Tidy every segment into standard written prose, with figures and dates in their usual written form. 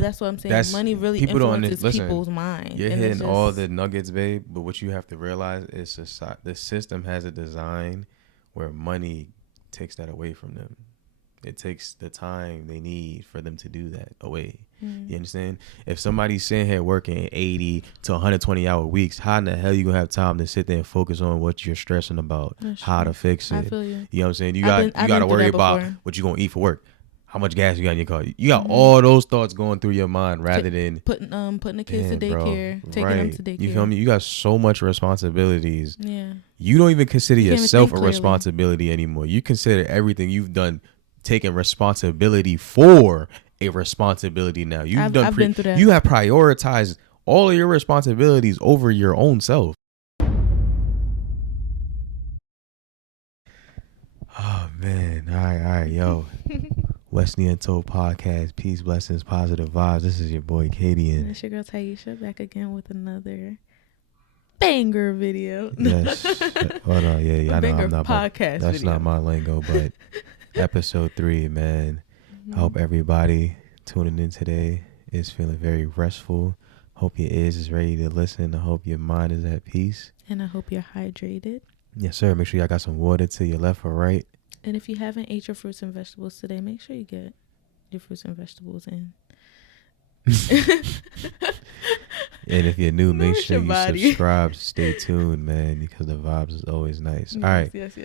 That's what I'm saying. Money really influences people's mind. You're hitting all the nuggets, babe. But what you have to realize is the system has a design where money takes that away from them. It takes the time they need for them to do that away. You understand? If somebody's sitting here working 80 to 120 hour weeks, how in the hell you gonna have time to sit there and focus on what you're stressing about, how to fix it? I feel you. You know what I'm saying? You got to worry about what you gonna eat for work, how much gas you got in your car. You got all those thoughts going through your mind rather than putting the kids to daycare, taking them to daycare. You feel me? You got so much responsibilities. Yeah. You don't even consider yourself a responsibility anymore. You consider everything you've done taking responsibility for a responsibility now. I've been through that. You have prioritized all of your responsibilities over your own self. Oh man. All right, yo. Westney Untold podcast. Peace, blessings, positive vibes. This is your boy Katie and it's your girl Taisha back again with another banger video. Yes. Hold on, yeah. I know I'm not podcast. That's video. Not my lingo, but episode 3, man. I hope everybody tuning in today is feeling very restful. Hope your ears is ready to listen. I hope your mind is at peace. And I hope you're hydrated. Yes, sir. Make sure y'all got some water to your left or right. And if you haven't ate your fruits and vegetables today, make sure you get your fruits and vegetables in. And if you're new, make sure you subscribe. Stay tuned, man, because the vibes is always nice. Yes, all right. Yes.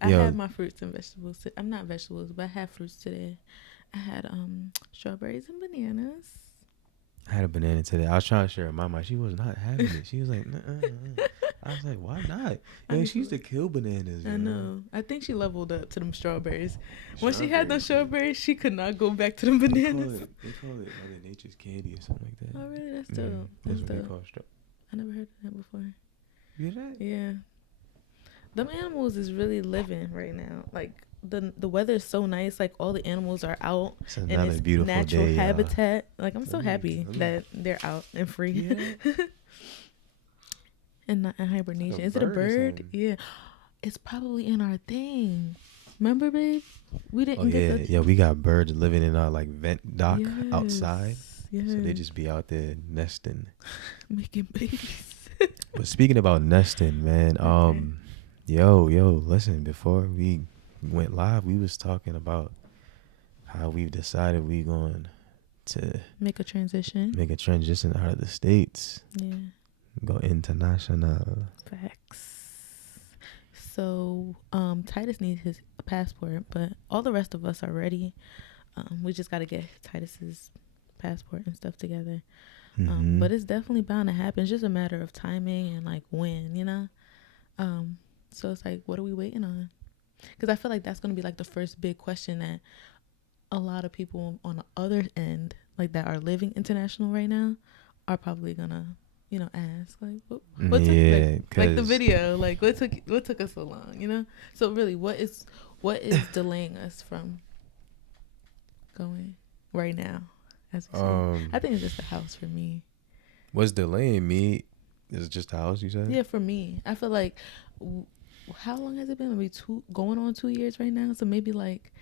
I had my fruits and vegetables. I'm not vegetables, but I had fruits today. I had strawberries and bananas. I had a banana today. I was trying to share it with my mom. She was not having it. She was like, I was like, why not? Man, she used to kill bananas. I know. I think she leveled up to them strawberries. When she had those strawberries, she could not go back to them bananas. They call it Mother Nature's candy or something like that. Oh, really? That's dope. Yeah, that's what they call I never heard of that before. You hear that? Yeah. Them animals is really living right now. Like, the weather is so nice. Like, all the animals are out in its natural habitat. Like, I'm so happy that they're out and free. Yeah. And not in hibernation. Like is it a bird? Yeah. It's probably in our thing. Remember, babe? We didn't get Yeah, we got birds living in our like vent dock outside. Yes. So they just be out there nesting. Making babies. But speaking about nesting, man, yo, listen, before we went live, we was talking about how we've decided we going to make a transition out of the States. Yeah. Go international. Facts. So, Titus needs his passport, but all the rest of us are ready. We just got to get Titus's passport and stuff together. But it's definitely bound to happen. It's just a matter of timing and like when, you know? So it's like, what are we waiting on? Because I feel like that's going to be like the first big question that a lot of people on the other end, like that are living international right now, are probably going to, you know, ask like, what took, like the video, like what took us so long, you know? So really, what is delaying us from going right now? As I think it's just the house for me. What's delaying me is just the house, you said? Yeah, for me, I feel like how long has it been? Maybe going on 2 years right now. So maybe like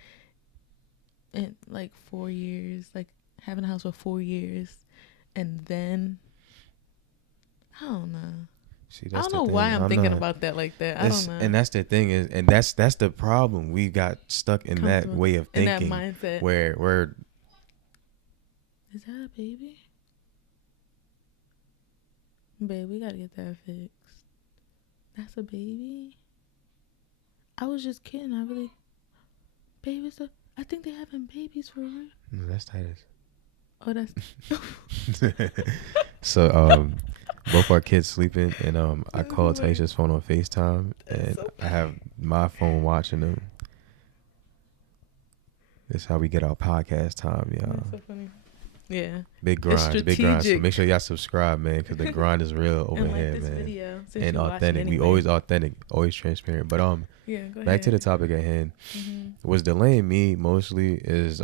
in like 4 years, like having a house for 4 years, and then. I don't know. See, I don't know why I'm thinking about that like that. I don't know. And that's the thing is, and that's the problem. We got stuck in that way of thinking, in that mindset. Where is that a baby? Babe, we gotta get that fixed. That's a baby. I was just kidding. Baby, I think they're having babies for real. No, that's Titus. Oh, that's. So both our kids sleeping, and I called Taisha's phone on FaceTime, and so I have my phone watching them. That's how we get our podcast time, y'all. That's so funny. Yeah. Big grind. So make sure y'all subscribe, man, because the grind is real over and here, like this man. Video, and authentic. Anyway. We always authentic, always transparent. But yeah, go back to the topic at hand. What's delaying me mostly is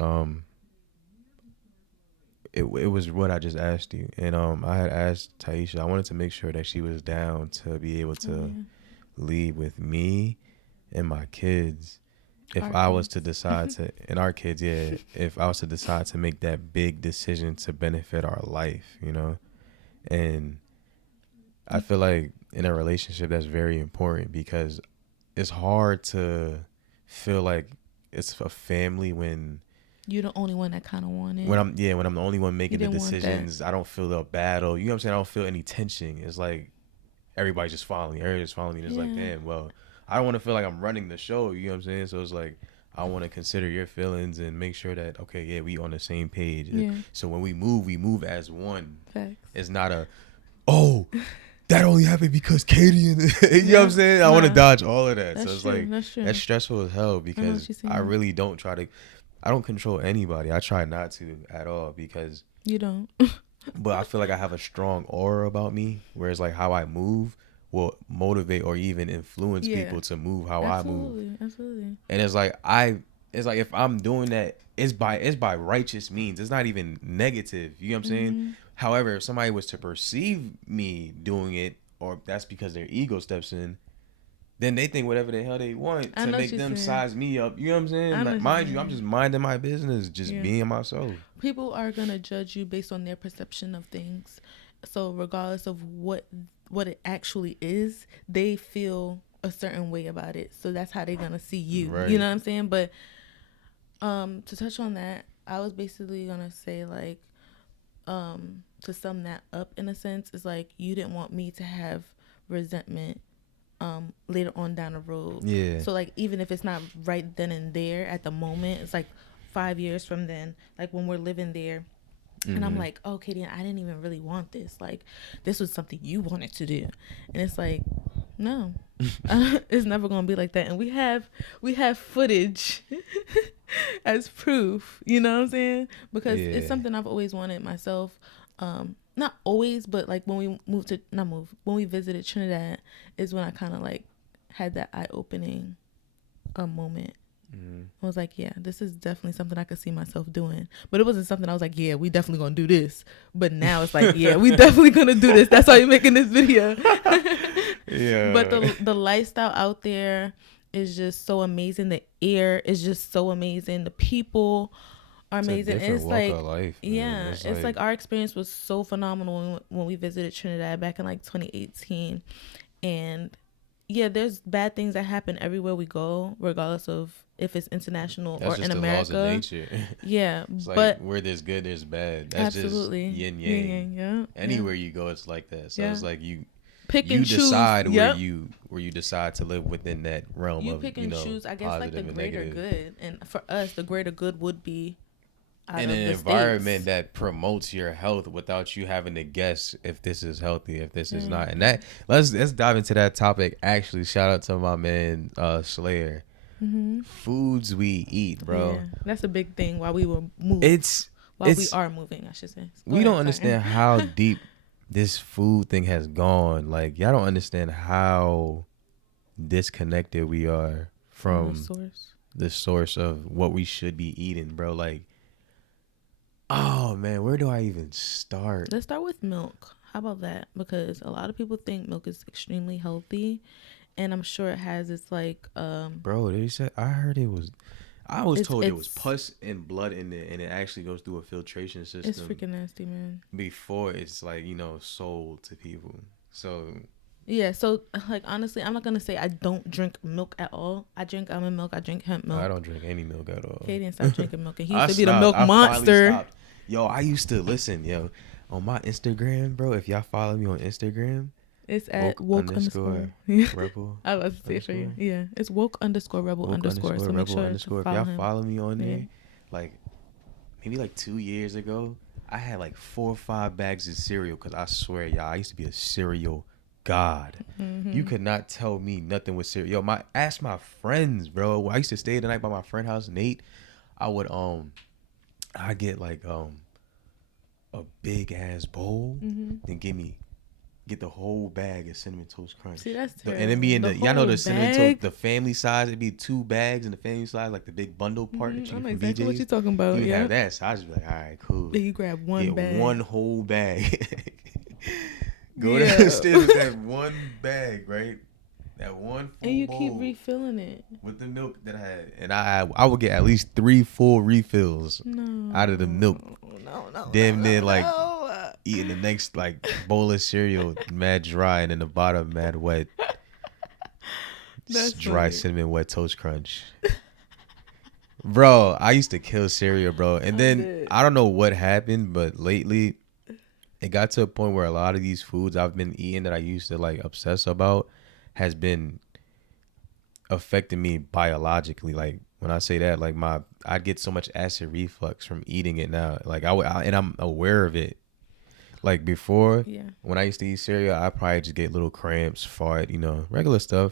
It was what I just asked you, and I had asked Taisha. I wanted to make sure that she was down to be able to leave with me and my kids if Our I was to kids. decide to, and our kids, yeah, if I was to decide to make that big decision to benefit our life, you know, and I feel like in a relationship that's very important because it's hard to feel like it's a family You're the only one that kind of want when it. I'm the only one You making the didn't want that. decisions. I don't feel the battle. You know what I'm saying? I don't feel any tension. It's like everybody's just following me. Everybody's just following me. And it's like, Yeah. damn, well, I don't want to feel like I'm running the show. You know what I'm saying? So it's like, I want to consider your feelings and make sure that, okay, yeah, we on the same page. Yeah. So when we move as one. Facts. It's not a, oh, that only happened because Katie and, you know what I'm saying? I want to Nah. dodge all of that. That's So it's true. like, That's true. that's stressful as hell I know because what you're I saying. really don't try to, I don't control anybody. I try not to at all because, You don't. but I feel like I have a strong aura about me, whereas like how I move will motivate or even influence Yeah. people to move how I move. Absolutely. And it's like if I'm doing that, it's by righteous means. It's not even negative. You know what I'm saying? Mm-hmm. However, if somebody was to perceive me doing it, or that's because their ego steps in, then they think whatever the hell they want I to know what make you're them saying. size me up. You know what I'm saying? I know Like, what mind you're you, I'm saying. just minding my business, just Yeah. being myself. People are gonna judge you based on their perception of things. So regardless of what it actually is, they feel a certain way about it. So that's how they're gonna see you. Right. You know what I'm saying? But to touch on that, I was basically gonna say like to sum that up in a sense is like you didn't want me to have resentment later on down the road. Yeah. So like even if it's not right then and there at the moment, it's like 5 years from then, like when we're living there. And I'm like, oh, Katie, I didn't even really want this. Like, this was something you wanted to do. And it's like, no, it's never going to be like that. And we have footage as proof, you know what I'm saying? Because it's something I've always wanted myself. Not always, but like when we visited Trinidad is when I kind of like had that eye-opening moment. I was like, yeah, this is definitely something I could see myself doing. But it wasn't something I was like, yeah, we definitely gonna do this. But now it's like, yeah, we definitely gonna do this. That's why you're making this video. Yeah. But the lifestyle out there is just so amazing. The air is just so amazing. The people are amazing. It's a It's walk like, of life, man. yeah, it's like our experience was so phenomenal when we visited Trinidad back in like 2018. And yeah, there's bad things that happen everywhere we go, regardless of if it's international That's or just in the America. laws of nature. Yeah, It's like but where there's good, there's bad. That's absolutely just yin Yin yang. yang, yeah. Anywhere you go, it's like that. So Yeah. it's like you Pick you and choose. decide Yep. where you decide to live within that realm You of pick and choose. I guess like the positive and greater negative. good, and for us, the greater good would be out In of an the environment States. that promotes your health without you having to guess if this is healthy, if this is Mm. not. And that let's dive into that topic. Actually, shout out to my man Slayer. Mm-hmm. Foods we eat, bro. Yeah, that's a big thing. While we were moving, we it's are moving, I should say. we don't understand how deep this food thing has gone. Like, y'all don't understand how disconnected we are from the source of what we should be eating, bro. Like, oh man, where do I even start? Let's start with milk. How about that? Because a lot of people think milk is extremely healthy, and I'm sure it has its like Bro, they said I was told it was pus and blood in it, and it actually goes through a filtration system. It's freaking nasty, man. Before it's like, sold to people. So yeah, so like honestly, I'm not gonna say I don't drink milk at all. I drink almond milk. I drink hemp milk. I don't drink any milk at all. Katie didn't stop drinking milk, and he used to be the milk monster. Yo, I used to listen, on my Instagram, bro. If y'all follow me on Instagram, it's at woke underscore rebel. I was to say it for you. Yeah, it's woke underscore rebel underscore. So make sure underscore. If y'all follow me on there, like maybe like 2 years ago, I had like 4 or 5 bags of cereal. Cause I swear, y'all, I used to be a cereal god. Mm-hmm. You could not tell me nothing with cereal. Yo, ask my friends, bro. When I used to stay the night by my friend house, Nate. I would I get like a big ass bowl, then get the whole bag of Cinnamon Toast Crunch. See, that's terrible. And then be in y'all know the Cinnamon Toast, the family size. It'd be 2 bags in the family size, like the big bundle part that you I know get from exactly BJ's. what you talking about. You have that, so I just be like, all right, cool. Then you grab one bag. One whole bag. Go downstairs with that one bag, right? That one And full you keep bowl refilling it. with the milk that I had, and I would get at least 3 full refills No. out of the milk. No, no, Damn no, near no, like no. eating the next like bowl of cereal mad dry, and then the bottom mad wet. That's Dry funny. cinnamon wet toast crunch. Bro, I used to kill cereal, bro. And I then did. I don't know what happened, but lately it got to a point where a lot of these foods I've been eating that I used to like obsess about has been affecting me biologically. Like when I say that, like I get so much acid reflux from eating it now. Like and I'm aware of it. Like before, Yeah. when I used to eat cereal, I probably just get little cramps, fart, regular stuff.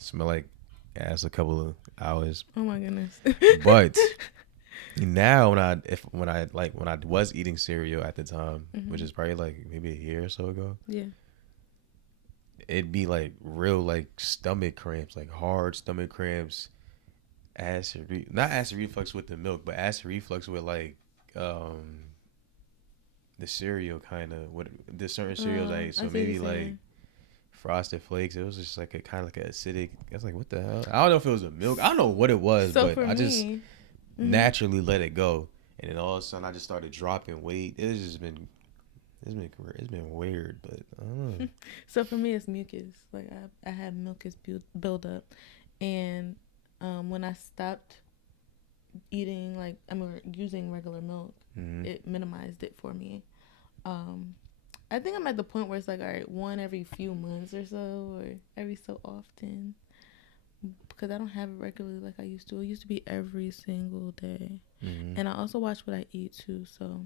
Smell like ass a couple of hours. Oh my goodness. But now when I was eating cereal at the time, which is probably like maybe a year or so ago, Yeah. it'd be like real like stomach cramps, like hard stomach cramps, not acid reflux with the milk, but acid reflux with like the cereal kind of what the certain cereals I ate. I So see what maybe you're like saying. Frosted Flakes, it was just like a kind of like an acidic. I was like, what the hell? I don't know if it was the milk. I don't know what it was, So but for I just me, naturally let it go, and then all of a sudden I just started dropping weight. It's been weird, but I don't know. so for me, it's mucus. Like I had mucus build up, and when I stopped eating, using regular milk, it minimized it for me. I think I'm at the point where it's like, all right, one every few months or so, or every so often, because I don't have it regularly like I used to. It used to be every single day, and I also watch what I eat too. So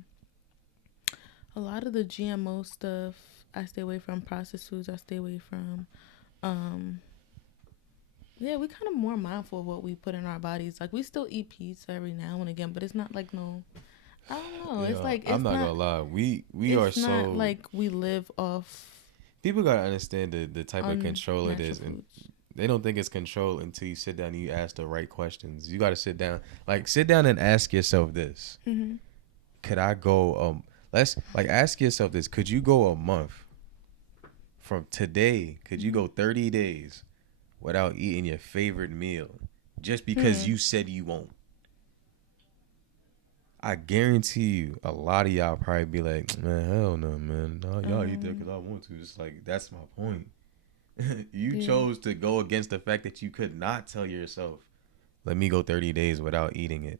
a lot of the GMO stuff I stay away from. Processed foods I stay away from. Yeah, we kind of more mindful of what we put in our bodies. Like we still eat pizza every now and again, but it's not like no. I don't know. It's Yeah, like I'm not gonna lie. We are it's not so like we live off people gotta understand the type of control it unnatural is, and foods. they don't think it's control until you sit down and you ask the right questions. You gotta sit down and ask yourself this: could I go? Ask yourself this: could you go a month from today? Could you go 30 days without eating your favorite meal just because you said you won't? I guarantee you, a lot of y'all probably be like, man, hell no, man. No, y'all eat that because I want to. It's like, that's my point. You chose to go against the fact that you could not tell yourself, let me go 30 days without eating it.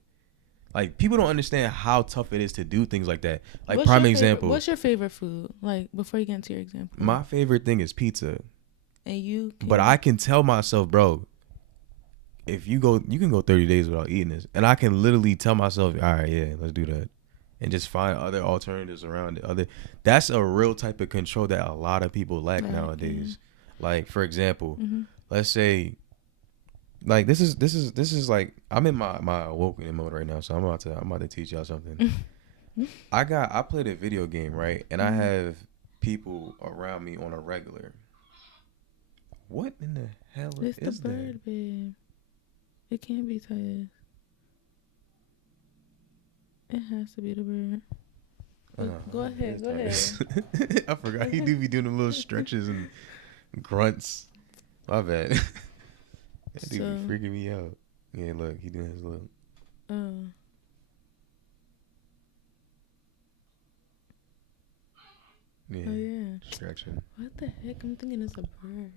Like, people don't understand how tough it is to do things like that. Like, prime example. What's your favorite food? Like, before you get into your example. My favorite thing is pizza. And you But I can tell myself, bro, if you can go 30 days without eating this. And I can literally tell myself, all right, yeah, let's do that. And just find other alternatives around it. That's a real type of control that a lot of people lack nowadays. Yeah. Like, for example, let's say, like this is like I'm in my awakening mode right now, so I'm about to teach y'all something. I played a video game, right? And I have people around me on a regular. What in the hell it's is the bird, that? babe. It can't be Titus. It has to be the bird. Go ahead. I forgot he do be doing the little stretches and grunts. My bad. That dude be freaking me out. Yeah, look, he doing his little. Yeah. Oh yeah. Stretching. What the heck? I'm thinking it's a bird.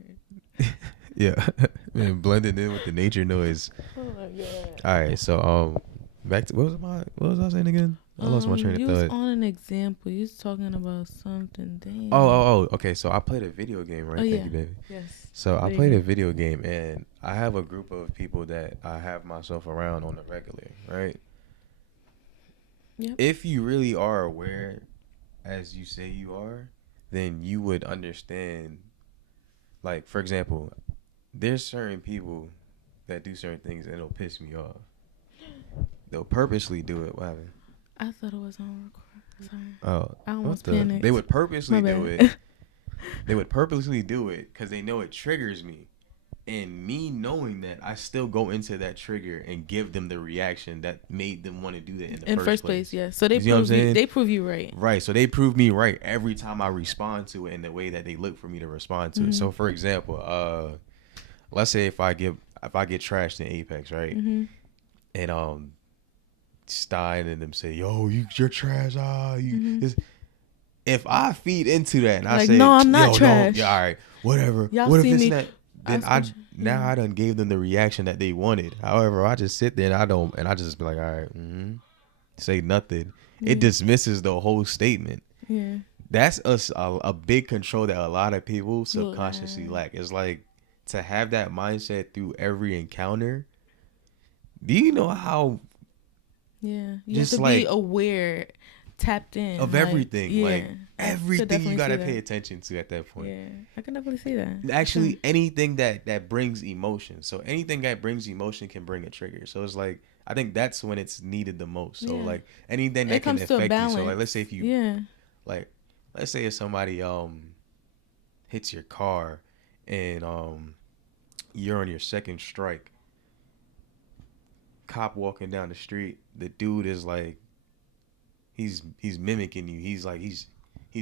Yeah. Man, blending in with the nature noise. Oh my god. All right, so back to what was I saying again? I lost my train of thought. You was on an example. You was talking about something. Dang. Oh. Okay, so I played a video game, right? Oh, yeah. Thank you, baby. Yes. So I played a video game, and I have a group of people that I have myself around on the regular, right? Yep. If you really are aware, as you say you are, then you would understand. Like, for example, there's certain people that do certain things and it'll piss me off. They'll purposely do it. What happened? I thought it was on record. Sorry. Oh, I almost panicked. They would purposely do it. They would purposely do it because they know it triggers me. And me knowing that, I still go into that trigger and give them the reaction that made them want to do that in the first place. Yeah. So they prove you right. Right. So they prove me right every time I respond to it in the way that they look for me to respond to it. So, for example, let's say if I get trashed in Apex, right? Mhm. And Stein and them say, "Yo, you're trash." You. Mhm. If I feed into that and I Like, no, say, I'm not "Yo, no, yeah, all trash. right, whatever. Y'all What if see this and me? that?" I Then spent. Yeah. I done gave them the reaction that they wanted. However, I just sit there and I just be like, "All right, say nothing." It Yeah. dismisses the whole statement. Yeah. That's a big control that a lot of people subconsciously Lie. lack. It's like to have that mindset through every encounter. Do you know how Yeah. You have to just be like aware, tapped in. of Like, everything, yeah. like I could everything you definitely see gotta pay that. attention to at that point. Yeah. I can definitely see that. Actually, anything that brings emotion. So anything that brings emotion can bring a trigger. So it's like I think that's when it's needed the most. So Yeah. like anything It that can comes to a affect you. So like balance. Yeah. like let's say if somebody hits your car and you're on your second strike, cop walking down the street, the dude is like he's mimicking you. He's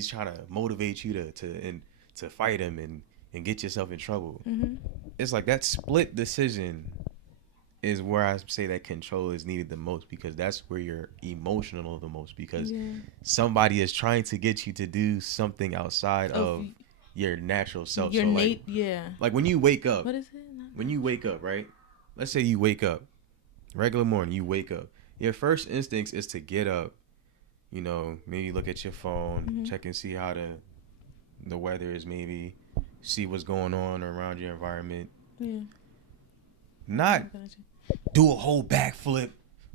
trying to motivate you to fight him and get yourself in trouble. Mhm. It's like that split decision is where I say that control is needed the most because that's where you're emotional the most because Yeah. somebody is trying to get you to do something outside Of of your natural self. your So Nate. Yeah. like when you wake up, What is it? right? Let's say you wake up, regular morning, you wake up. Your first instincts is to get up, maybe look at your phone, Mhm. check and see how the weather is, maybe see what's going on around your environment. Yeah. Not do a whole backflip,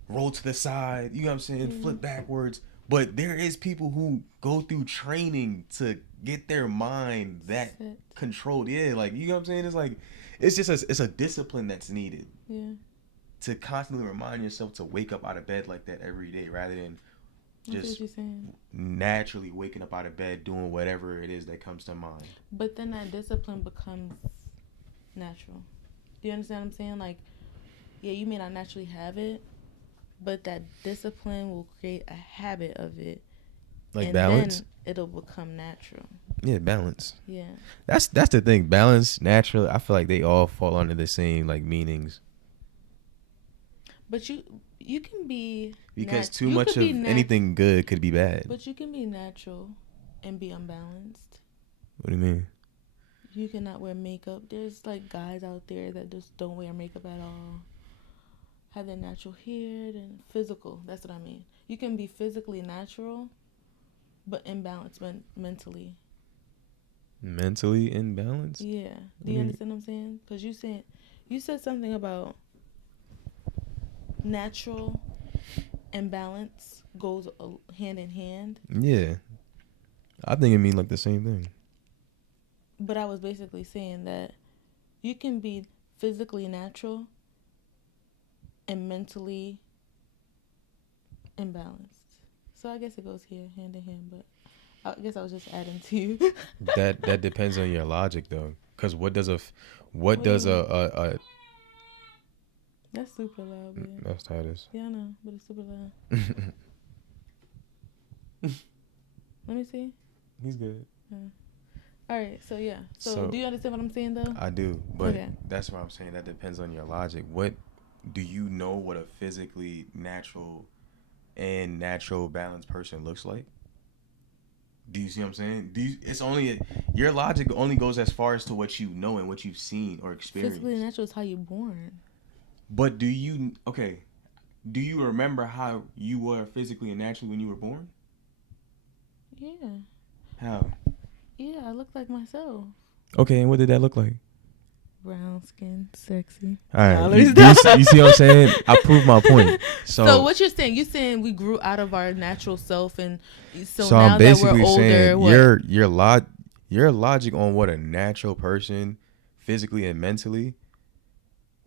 roll to the side, you know what I'm saying, Yeah. flip backwards. But there is people who go through training to get their mind that Set. controlled. Yeah, like you know what I'm saying? It's like it's just it's a discipline that's needed. Yeah. To constantly remind yourself to wake up out of bed like that every day rather than just naturally waking up out of bed doing whatever it is that comes to mind. But then that discipline becomes natural. Do you understand what I'm saying? Like, yeah, you may not naturally have it, but that discipline will create a habit of it. Like and balance? Then it'll become natural. Yeah, balance. Yeah. That's the thing. Balance, natural, I feel like they all fall under the same like meanings. But you can be because too much of anything good could be bad. But you can be natural and be unbalanced. What do you mean? You cannot wear makeup. There's like guys out there that just don't wear makeup at all. Have their natural hair and physical. That's what I mean. You can be physically natural, but imbalanced mentally. Mentally imbalanced? Yeah. Do you understand what I'm saying? Because you said something about natural and balance goes hand in hand. Yeah. I think it means like the same thing. But I was basically saying that you can be physically natural and mentally imbalanced. So I guess it goes here hand in hand, but I guess I was just adding to you. that depends on your logic though, because what does a That's super loud, babe. That's Titus. Yeah, I know, but it's super loud. Let me see. He's good. All right, so yeah. So do you understand what I'm saying though? I do, but that's what I'm saying. That depends on your logic. What do you know what a physically natural and natural balanced person looks like? Do you see what I'm saying? It's only your logic only goes as far as to what you know and what you've seen or experienced. Physically natural is how you're born. But do you remember how you were physically and naturally when you were born? Yeah. How? Yeah, I look like myself. Okay, and what did that look like? Brown skin, sexy. All right, you see what I'm saying? I proved my point. So what you're saying we grew out of our natural self, and so now I'm basically that we're older, saying your logic on what a natural person, physically and mentally,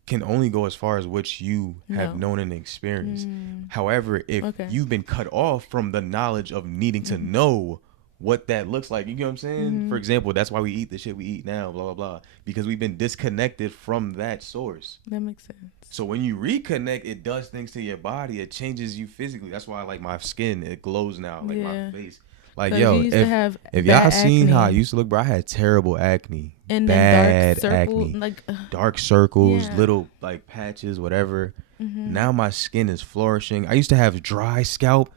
can only go as far as what you have known and experienced. However, if you've been cut off from the knowledge of needing to know what that looks like, you know what I'm saying? For example, that's why we eat the shit we eat now, blah, blah, blah, because we've been disconnected from that source. That makes sense. So when you reconnect, it does things to your body. It changes you physically. That's why I like my skin. It glows now, like my face. Like, Cause you yo, used to have if y'all bad seen how I acne used to look, bro, I had terrible acne, and then dark bad circle, acne, like dark circles, yeah. little like patches, whatever. Mhm. Now my skin is flourishing. I used to have dry scalp.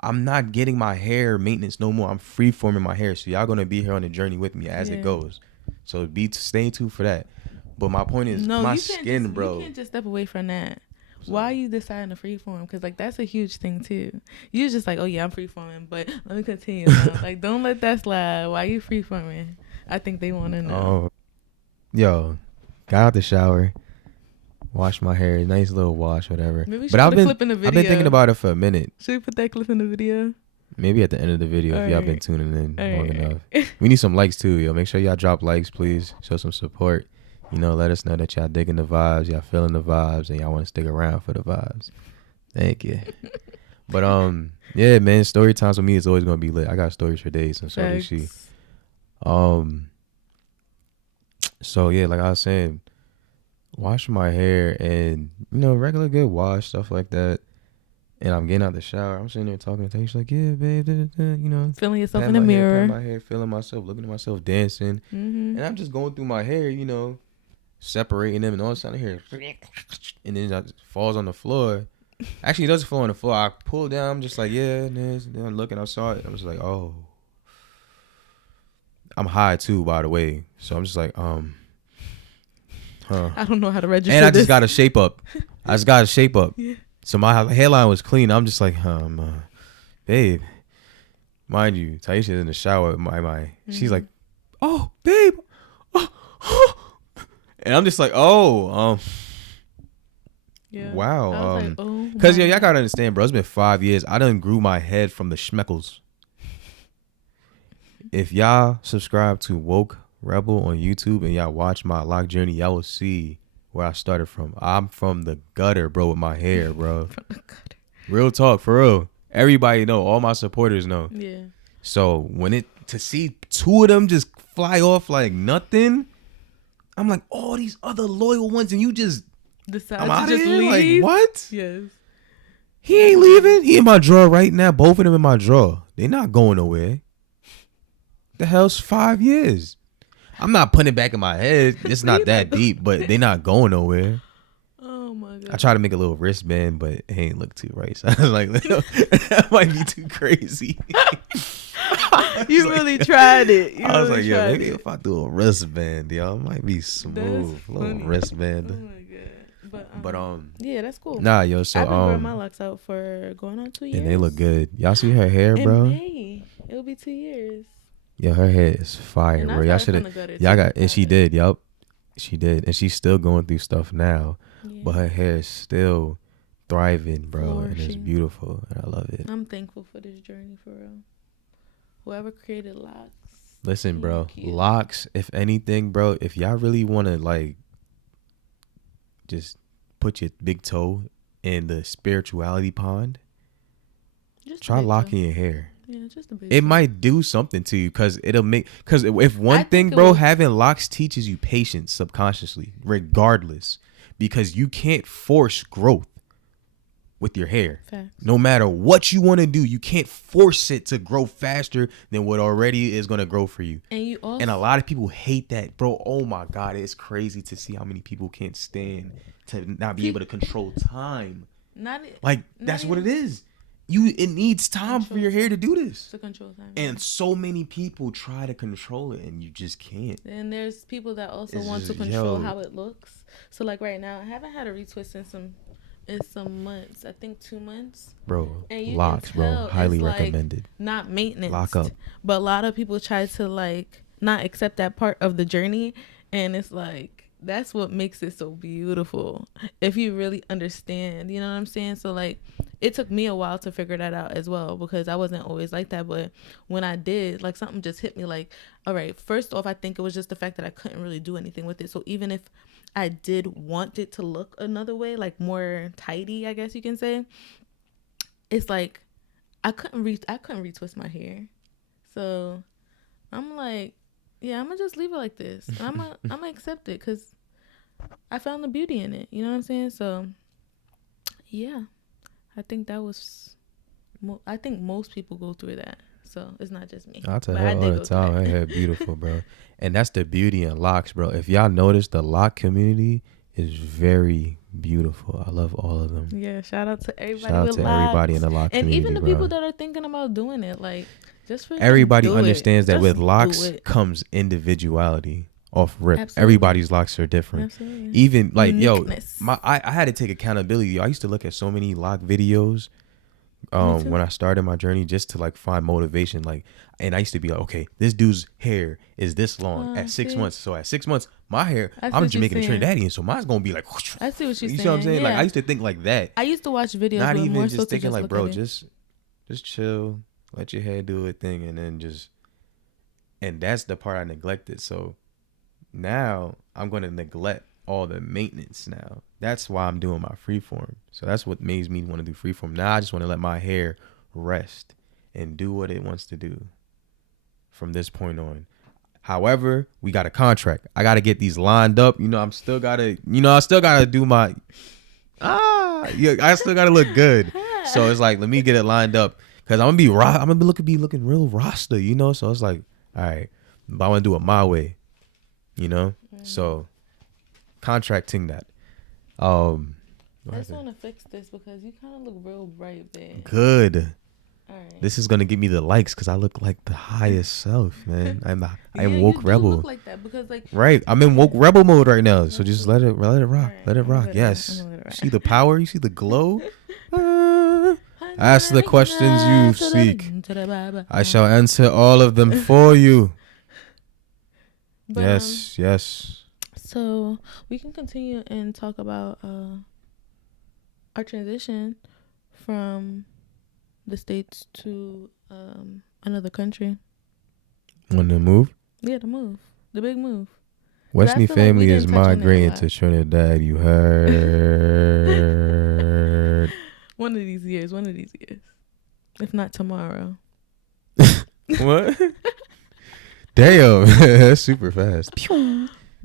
I'm not getting my hair maintenance no more. I'm free forming my hair. So y'all gonna be here on the journey with me as it Yeah. goes. So stay tuned for that. But my point is No, my you skin, bro. can't just step away from that. So Why are you deciding to freeform? Because like that's a huge thing too. You just like, oh yeah, I'm freeforming, but let me continue now. Like, don't let that slide. Why you freeforming? I think they want to know. oh yo, got out the shower, washed my hair, nice little wash, whatever. Maybe we But should put a clip in the I've been thinking video. about it for a minute. Should we put that clip in the video? Maybe at the end of the video All if y'all been right. tuning All in long enough. right. We need some likes too, yo. Make sure y'all drop likes, please. Show some support. You know, let us know that y'all digging the vibes, y'all feeling the vibes, and y'all want to stick around for the vibes. Thank you. But yeah, man, story times with me is always gonna be lit. I got stories for days, and so does she. Facts. So yeah, like I was saying, wash my hair and regular good wash, stuff like that. And I'm getting out the shower. I'm sitting there talking to her. She's like, yeah, babe, Feeling yourself patting in the my hair, patting mirror. my hair, feeling myself, looking at myself, dancing. Mm-hmm. And I'm just going through my hair, separating them, and all of a sudden I hear, and then it falls on the floor. Actually, it doesn't fall on the floor. I pull down. I'm just like, yeah, and then I'm looking. I saw it. I'm just like, oh. I'm high too, by the way. So I'm just like, huh. I don't know how to register And I this. just got to shape up. I just got to shape up. Yeah. So my hairline was clean. I'm just like, babe. Mind you, Taisha's in the shower with my. She's like, oh, babe. Oh. And I'm just like, oh, Yeah. wow. I was like, oh. Cause my y'all gotta understand, bro. It's been 5 years. I done grew my head from the schmeckles. If y'all subscribe to Woke Rebel on YouTube and y'all watch my lock journey, y'all will see where I started from. I'm from the gutter, bro, with my hair, bro. From the gutter. Real talk, for real. Everybody know. All my supporters know. Yeah. So to see two of them just fly off like nothing, I'm like, all these other loyal ones, and you just Decide I'm to out of just here. leave. Like what? Yes. He ain't leaving. He in my drawer right now. Both of them in my drawer. They not going nowhere. The hell's 5 years? I'm not putting it back in my head. It's not that deep, but they not going nowhere. Oh my god. I tried to make a little wristband, but it ain't look too right. So I was like, that might be too crazy. You really tried it. I was like, yeah, maybe if I do a wristband, yo, it might be smooth. That's A little funny. wristband. Oh my god. But yeah, that's cool. nah, yo, so I've been growing my locks out for going on 2 years. and they look good. Y'all see her hair, bro? In May, it'll be 2 years. Yo, her hair is fire, And bro. I Y'all started should from the gutter, have. Y'all too. got, and she did. Yup, she did, and she's still going through stuff now. Yeah. But her hair is still thriving, bro, and it's Flourishing. beautiful, and I love it. I'm thankful for this journey, for real. Whoever created locks. Listen, bro, cute. locks. If anything, bro, if y'all really want to like, just put your big toe in the spirituality pond, Just a try big toe. locking your hair. Yeah, just a big It toe. might do something to you because if one I thing, think it bro, will- having locks teaches you patience subconsciously, regardless, because you can't force growth with your hair. Facts. No matter what you want to do, you can't force it to grow faster than what already is going to grow for you. And you also. And a lot of people hate that, bro. Oh my God, it's crazy to see how many people can't stand to not be able to control time. That's what it is. It needs time for your hair to do this. To control time. And so many people try to control it, and you just can't. And there's people that also It's want to just, control yo. how it looks. So like right now, I haven't had a retwist in some months. I think 2 months. Bro, And you locks, can bro. tell Highly it's, like, recommended. Not maintenance. Lock up. But a lot of people try to like not accept that part of the journey, and it's like that's what makes it so beautiful if you really understand, you know what I'm saying? So like it took me a while to figure that out as well, because I wasn't always like that. But when I did, like something just hit me like, all right, first off, I think it was just the fact that I couldn't really do anything with it. So even if I did want it to look another way, like more tidy, I guess you can say, it's like I couldn't retwist my hair. So I'm like, yeah, I'm gonna just leave it like this. I'm gonna accept it because I found the beauty in it. You know what I'm saying? So yeah, I think that was. I think most people go through that. so it's not just me. I tell But her I all did the go through time, her that. hair beautiful, bro. And that's the beauty in locks, bro. If y'all notice, the lock community is very beautiful. I love all of them. Yeah, shout out to Shout everybody out with to everybody in locks, the lock and even community, the people bro. that are thinking about doing it. Like, just freaking Everybody do it. understands that Just with do locks it. comes individuality off rip. Absolutely, Everybody's locks are different. absolutely. Even like, yo, Uniqueness. I had to take accountability. Yo, I used to look at so many lock videos Me too. when I started my journey just to like find motivation. Like, and I used to be like, okay, this dude's hair is this long at 6 months. See, So at 6 months, my hair, I see I'm what you're Jamaican and saying. Trinidadian, so mine's gonna be like, I see what you're you see what I'm saying. saying? Like, I Yeah, used to think like that. I used to watch videos, Not but even more so just to thinking just like, look bro, at it. just chill, let your hair do its thing, and then just, and that's the part I neglected. So now I'm gonna neglect all the maintenance now. That's why I'm doing my freeform. So that's what makes me want to do freeform. Now I just want to let my hair rest and do what it wants to do from this point on. However, we got a contract. I gotta get these lined up. I still gotta do my yeah, I still gotta look good. So it's like, let me get it lined up. Cause I'm gonna be looking real Rasta, So it's like, all right, but I wanna do it my way, you know? So contracting that. I just want to fix this because you kind of look real bright, babe. Good. All right. This is gonna give me the likes because I look like the highest self, man. I am Yeah, woke you do rebel. look like that because, like, Right. I'm in woke rebel mode right now. So just let it all rock. right, Let it I'm gonna rock. let it rock. I'm Yes. gonna let it You rock. see the power? You see the glow? Ask the questions you seek. I shall answer all of them for you. But, Yes. so we can continue and talk about our transition from the States to another country. Want to move? Yeah, the move, the big move. I Westney feel like we family is didn't touch on it a migrating lot. to Trinidad. You heard? One of these years, if not tomorrow. What? Damn, that's super fast.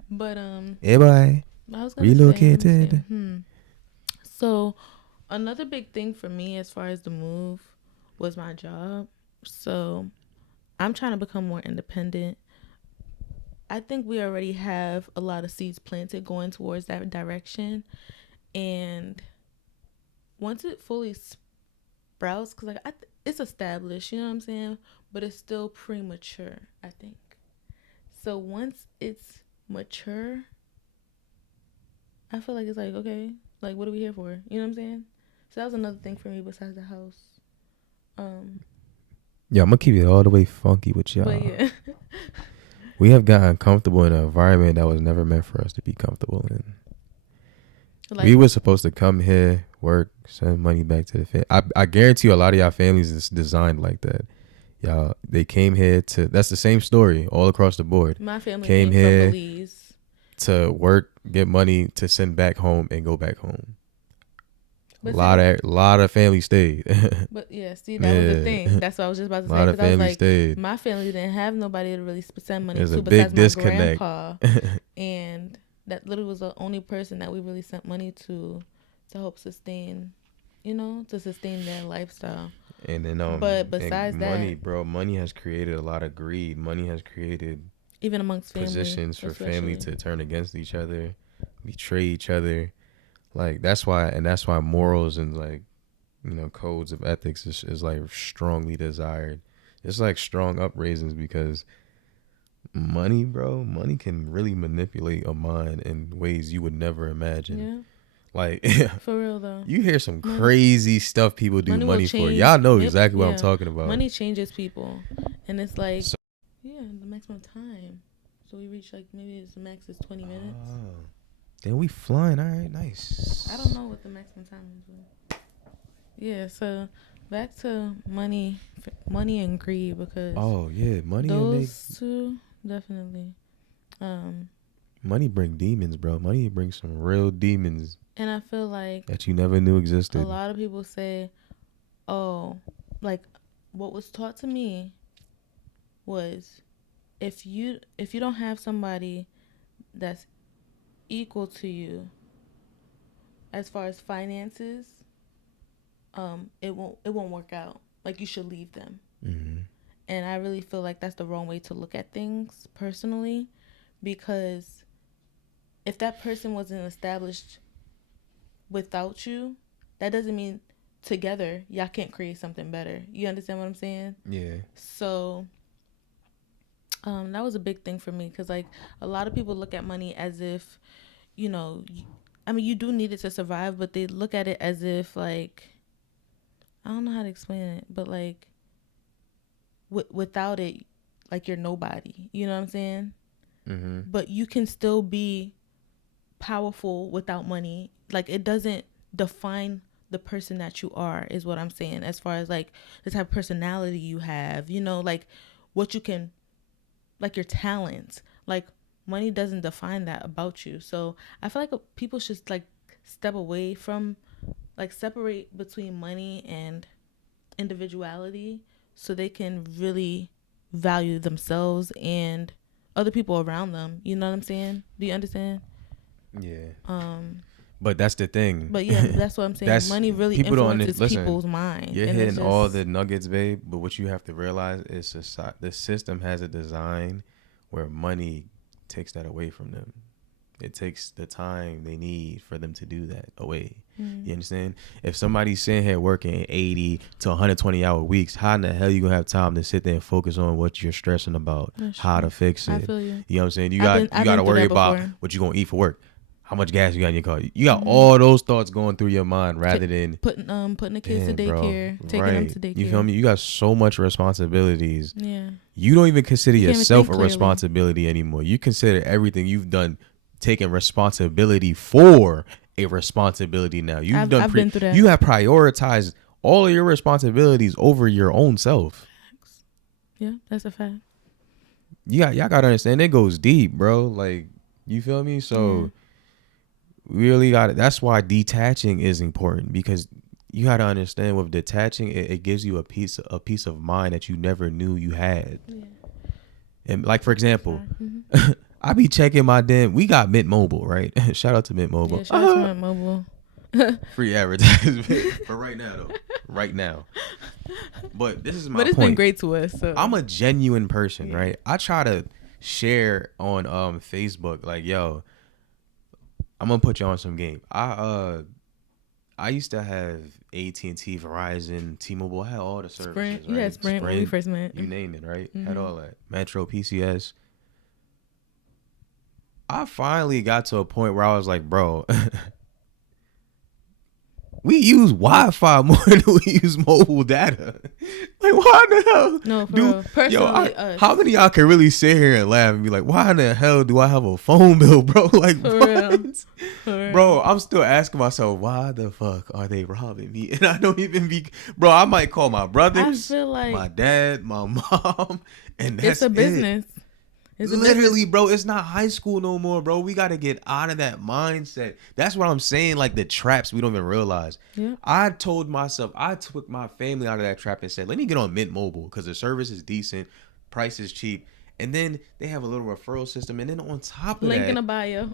But Hey, bye. I was gonna Relocated. say, So another big thing for me as far as the move was my job. So I'm trying to become more independent. I think we already have a lot of seeds planted going towards that direction, and once it fully sprouts, because like it's established, you know what I'm saying, but it's still premature, I think. So once it's mature, I feel like it's like, okay, like, what are we here for? You know what I'm saying? So that was another thing for me besides the house. Yeah, I'm gonna keep it all the way funky with y'all. But yeah. We have gotten comfortable in an environment that was never meant for us to be comfortable in. Like, We were supposed to come here, work, send money back to the family. I guarantee you a lot of y'all families is designed like that. Y'all, they came here to, that's the same story all across the board. my family Came came here from Belize. to work, get money to send back home and go back home. But A lot of families stayed. But yeah, see, that was the thing. That's what I was just about to A say. lot of Because I was families like, stayed. my family didn't have nobody to really send money There's to a big besides my disconnect. grandpa. And that literally was the only person that we really sent money to help sustain, to sustain their lifestyle. And then But besides money, that, bro, money has created a lot of greed. Money has created even amongst family, positions for family especially. to turn against each other, betray each other. Like that's why morals and like, codes of ethics is like strongly desired. It's like strong upraisings because money, bro, money can really manipulate a mind in ways you would never imagine. Yeah. Like For real though. you hear some crazy stuff people do money for. change. Y'all know exactly what I'm talking about. Money changes people. And it's like, yeah, the maximum time. So we reach like, maybe the max is 20 minutes. Then we flying. All right, nice. I don't know what the maximum time is. But yeah, so back to money and greed, because money those two definitely. Money bring demons, bro. Money brings some real demons. And I feel like that you never knew existed. A lot of people say, "Oh, like what was taught to me was if you don't have somebody that's equal to you as far as finances, it won't work out. Like, you should leave them." Mm-hmm. And I really feel like that's the wrong way to look at things personally, because if that person wasn't established without you, that doesn't mean together y'all can't create something better. You understand what I'm saying? Yeah. So that was a big thing for me, because like a lot of people look at money as if, you know, I mean, you do need it to survive, but they look at it as if like, I don't know how to explain it, but like without it, like you're nobody. You know what I'm saying? Mm-hmm. But you can still be powerful without money. Like it doesn't define the person that you are, is what I'm saying, as far as like the type of personality you have, you know, like what you can, like your talents. Like money doesn't define that about you. So I feel like people should like step away from, like, separate between money and individuality, so they can really value themselves and other people around them. You know what I'm saying? Do you understand? Yeah. Um, But that's the thing. but yeah, that's what I'm saying. That's Money really people don't influences listen. people's mind. You're and hitting all just, the nuggets, babe. But what you have to realize is the system has a design where money takes that away from them. It takes the time they need for them to do that away. You understand? If somebody's sitting here working 80 to 120-hour weeks, how in the hell you gonna have time to sit there and focus on what you're stressing about, That's how true. to fix it? I feel you. You know what I'm saying? You I've got been to through worry that about before. what you gonna eat for work, how much gas you got in your car. You got all those thoughts going through your mind rather than putting the kids to daycare, taking them to daycare. You feel me? You got so much responsibilities. Yeah. You don't even consider You can't even yourself think a clearly. responsibility anymore. You consider everything you've done taking responsibility for a responsibility now. I've been through that. You have prioritized all of your responsibilities over your own self. Yeah, that's a fact. Y'all gotta understand, it goes deep, bro. Like, you feel me? So we really got it. That's why detaching is important, because you got to understand, with detaching, it gives you a peace of mind that you never knew you had. Yeah. And like, for example, I be checking my we got Mint Mobile, right? Shout out to Mint Mobile. Yeah, shout out to Mint Mobile. Free advertisement. But right now, though. Right now. But this is my point. But it's been great to us. So I'm a genuine person, right? I try to share on Facebook, like, yo, I'm gonna put you on some game. I used to have AT&T, Verizon, T-Mobile. I had all the services. Sprint. Right? You had Sprint when we first met. You name it, right? Had all that. Metro, PCS. I finally got to a point where I was like, bro, we use Wi-Fi more than we use mobile data. Like, why the hell? No, for real. Personally, us. How many of y'all can really sit here and laugh and be like, why in the hell do I have a phone bill, bro? Like, for what? Real. For real. Bro, I'm still asking myself, why the fuck are they robbing me? And I don't even be, bro, I might call my brothers, I feel like my dad, my mom, and that's it's a business. It's literally, bro, it's not high school no more, bro. We got to get out of that mindset. That's what I'm saying, like the traps we don't even realize. Yeah. I told myself, I took my family out of that trap and said, let me get on Mint Mobile because the service is decent, price is cheap. And then they have a little referral system. And then on top of link in the bio.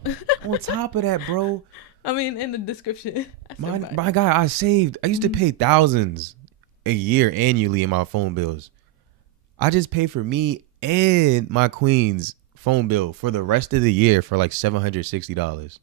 On top of that, bro. I mean, in the description. My guy, I used to pay thousands a year annually in my phone bills. I just pay for me and my queen's phone bill for the rest of the year for like $760.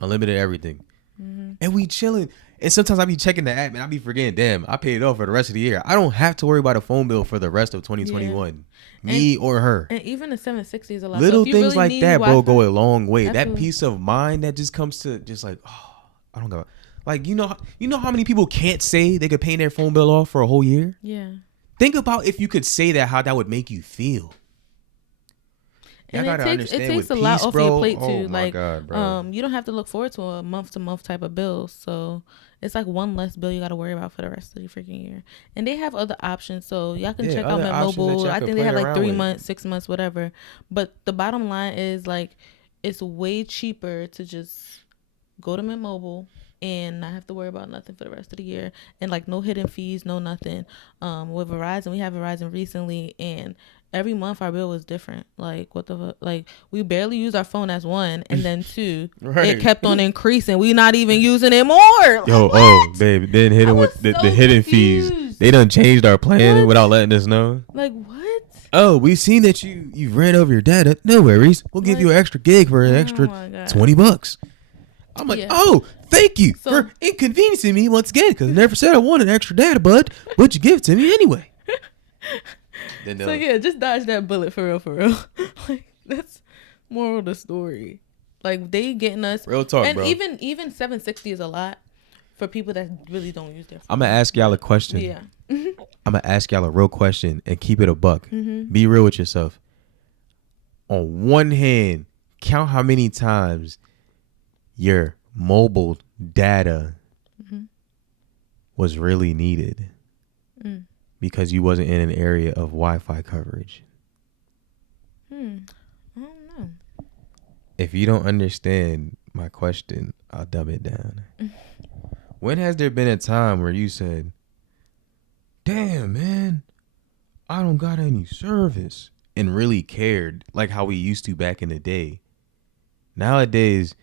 Unlimited everything. And we chilling. And sometimes I be checking the app and I be forgetting, damn, I paid it off for the rest of the year. I don't have to worry about a phone bill for the rest of 2021. Yeah. Me or her. And even the 760 is a lot. Little things really like that, bro, go a long way. That peace of mind that just comes to just like, oh, I don't know. Like, you know how many people can't say they could pay their phone bill off for a whole year? Yeah. Think about if you could say that, how that would make you feel. And it takes a lot off your plate too. Like, God, bro. You don't have to look forward to a month-to-month type of bill. So it's like one less bill you got to worry about for the rest of the freaking year. And they have other options, so y'all can check out Mint Mobile. I think they have like 3 months, 6 months, whatever. But the bottom line is, like, it's way cheaper to just go to Mint Mobile and not have to worry about nothing for the rest of the year, and like no hidden fees, no nothing. With Verizon, we have Verizon recently, and every month our bill was different. Like, what the fuck? Like, we barely use our phone as one, and then two, it kept on increasing. We not even using it more. Like, babe, then hit it with the hidden fees. They done changed our plan What? without letting us know. Like what? Oh, we've seen that you've ran over your data. No worries. We'll give Like, you an extra gig for an oh extra my God. $20. I'm like, Yeah. oh, thank you So- for inconveniencing me once again, because I never said I wanted extra data, bud. But you give it to me anyway. Then So yeah, just dodge that bullet for real, for real. Like that's moral of the story. Like they getting us, real talk, and bro. even 760 is a lot for people that really don't use their phone. I'm gonna ask y'all a question. Yeah. I'm gonna ask y'all a real question and keep it a buck. Mm-hmm. Be real with yourself. On one hand, count how many times your mobile data Mm-hmm. was really needed because you wasn't in an area of Wi-Fi coverage. I don't know. If you don't understand my question, I'll dumb it down. When has there been a time where you said, damn, man, I don't got any service, and really cared like how we used to back in the day? Nowadays,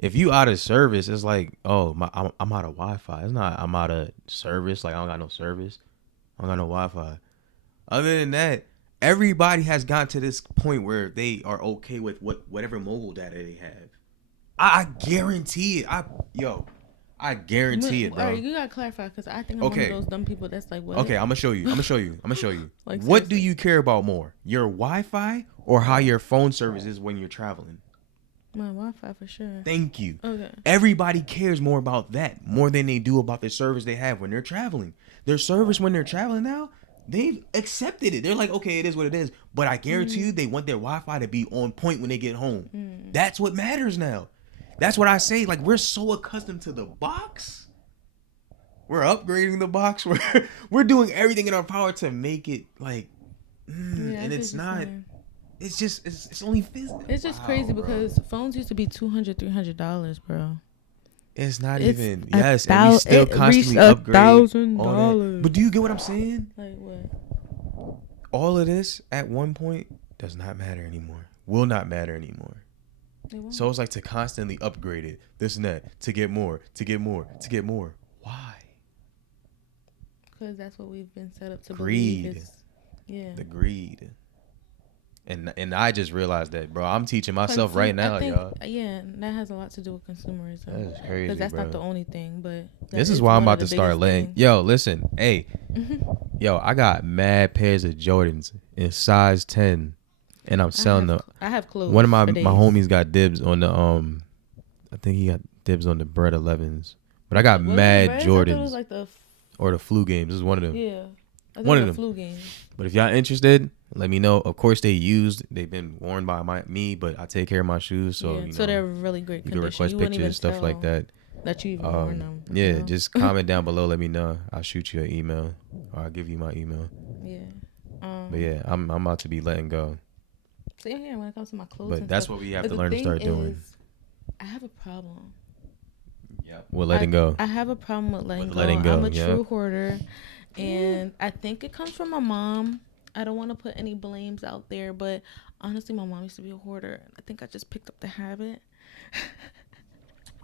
if you out of service, it's like, oh, I'm out of Wi-Fi. It's not I'm out of service. Like, I don't got no service. I don't got no Wi-Fi. Other than that, everybody has gotten to this point where they are okay with whatever mobile data they have. I guarantee it. I guarantee it, bro. All right, you gotta clarify because I think I'm one of those dumb people that's like, what? Okay, I'm gonna show you. Like, what do seriously. you care about more, your Wi-Fi or how your phone service is when you're traveling? My Wi-Fi for sure. Thank you. Okay. Everybody cares more about that more than they do about the service they have when they're traveling. Their service when they're traveling now, they've accepted it. They're like, okay, it is what it is. But I guarantee you, they want their Wi-Fi to be on point when they get home. That's what matters now. That's what I say. Like, we're so accustomed to the box. We're upgrading the box. We're doing everything in our power to make it like, and it's not. Saying. It's just it's only physical. It's just crazy because phones used to be $200, $300, bro. It's not It's even. Yes, and we still constantly upgrade. $1,000. But do you get what I'm saying? Like what? All of this at one point does not matter anymore. Will not matter anymore. So it's like to constantly upgrade it, this and that, to get more, to get more, to get more. Why? Because that's what we've been set up to Greed. believe. Yeah. The greed. And I just realized that, bro. I'm teaching myself right now, y'all. Yeah, that has a lot to do with consumerism. That's crazy, because that's bro. not the only thing, but This is why I'm about to start letting. Yo, listen, hey, yo, I got mad pairs of Jordans in size 10, and I'm selling them. I have clothes. One of my homies got dibs on the I think he got dibs on the Bread 11s, but I got mad Jordans like or the flu games. This is one of them. Yeah, one of them. Flu games. But if y'all interested, let me know. Of course, they've been worn by me, but I take care of my shoes, so you know, so they're really great you condition. can request pictures, stuff like that. That you even worn them. Yeah, just comment down below. Let me know. I'll shoot you an email, or I'll give you my email. Yeah. But yeah, I'm about to be letting go. So yeah, when it comes to my clothes, but that's what we have to learn to start doing. I have a problem. Yeah, with letting go. I have a problem with letting go. I'm a true hoarder, and I think it comes from my mom. I don't want to put any blames out there, but honestly, my mom used to be a hoarder. I think I just picked up the habit.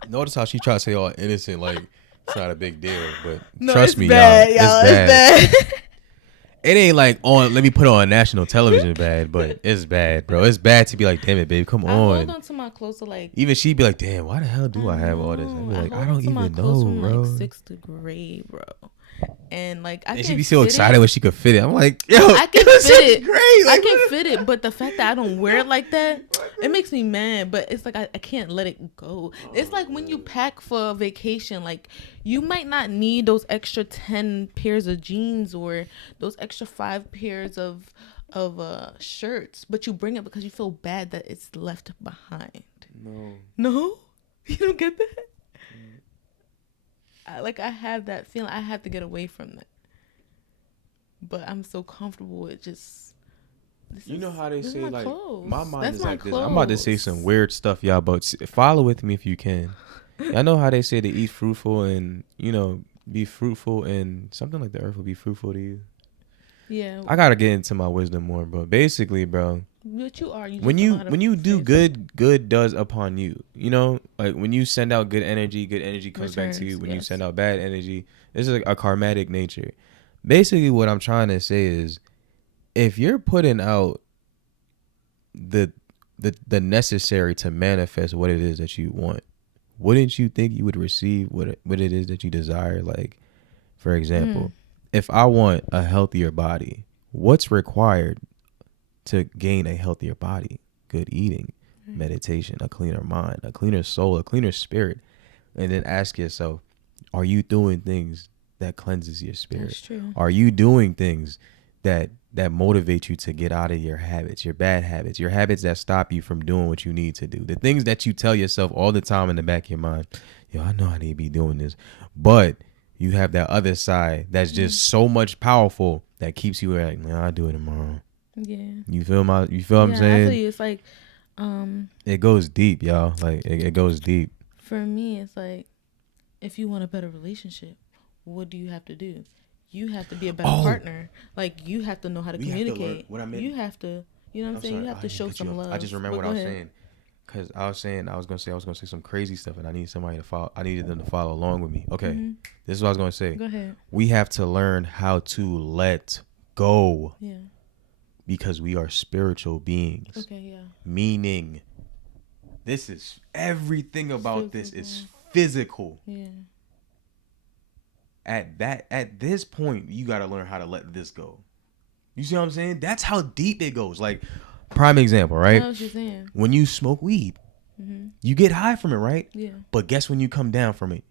Notice how she tried to say all innocent, like it's not a big deal, but no, trust me, bad, y'all, it's bad. bad. It ain't like on. Let me put it on national television, bad, but it's bad, bro. It's bad to be like, damn it, babe, come on. I hold on to my clothes to like. Even she'd be like, damn, why the hell do I have all this? I'd be like, I don't even know, from bro. Like 6th grade, bro. And like I and can she'd be so excited it. when she could fit it. I'm like, yo, I can fit it. Great. Like, I can fit it, but the fact that I don't wear it like that, it makes me mad. But it's like I can't let it go. It's like when you pack for a vacation, like you might not need those extra 10 pairs of jeans or those extra 5 pairs of shirts, but you bring it because you feel bad that it's left behind. No, you don't get that. I have that feeling. I have to get away from that. But I'm so comfortable with just. You know how they say, like, clothes. my mind That's is my like clothes. this. I'm about to say some weird stuff, y'all, but follow with me if you can. I know how they say to eat fruitful and, be fruitful and something like the earth will be fruitful to you. Yeah. I got to get into my wisdom more, but basically, bro. But you are. When you do good does upon you. Like when you send out good energy comes back to you. When you send out bad energy, this is like a karmatic nature. basically what I'm trying to say is, if you're putting out the the necessary to manifest what it is that you want, wouldn't you think you would receive what it is that you desire? Like, for example, if I want a healthier body, what's required to gain a healthier body? Good eating, meditation, a cleaner mind, a cleaner soul, a cleaner spirit. And then ask yourself, are you doing things that cleanses your spirit? That's true. Are you doing things that motivate you to get out of your habits, your bad habits, your habits that stop you from doing what you need to do? The things that you tell yourself all the time in the back of your mind, yo, I know I need to be doing this. But you have that other side that's just so much powerful that keeps you like, man, I'll do it tomorrow. Yeah. You feel what I'm saying? I feel you. It's like, it goes deep, y'all. Like, it goes deep. For me, it's like, if you want a better relationship, what do you have to do? You have to be a better partner. Like, you have to know how to communicate. You have to, you know what I'm saying? You have to show some love. I just remember what I was saying. Because I was going to say some crazy stuff, and I needed somebody to follow. I needed them to follow along with me. Okay. This is what I was going to say. Go ahead. We have to learn how to let go. Yeah. Because we are spiritual beings. Okay, yeah. Meaning, this is everything about this is physical. Yeah. At this point, you got to learn how to let this go. You see what I'm saying? That's how deep it goes. Like, prime example, right? I know what you're saying. When you smoke weed, you get high from it, right? Yeah. But guess when you come down from it,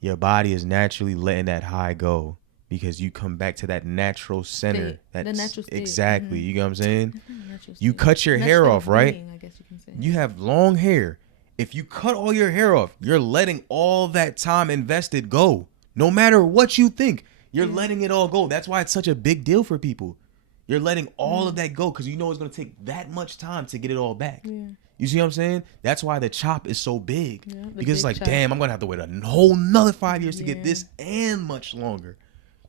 your body is naturally letting that high go because you come back to that natural center. The natural state. Exactly. You get what I'm saying? Natural You state. cut your hair Natural off, right? being, I guess you can say. You have long hair. If you cut all your hair off, you're letting all that time invested go. No matter what you think, you're letting it all go. That's why it's such a big deal for people. You're letting all of that go because you know it's going to take that much time to get it all back. Yeah. You see what I'm saying? That's why the chop is so big. Yeah, because it's like, damn, I'm going to have to wait a whole nother 5 years to get this and much longer.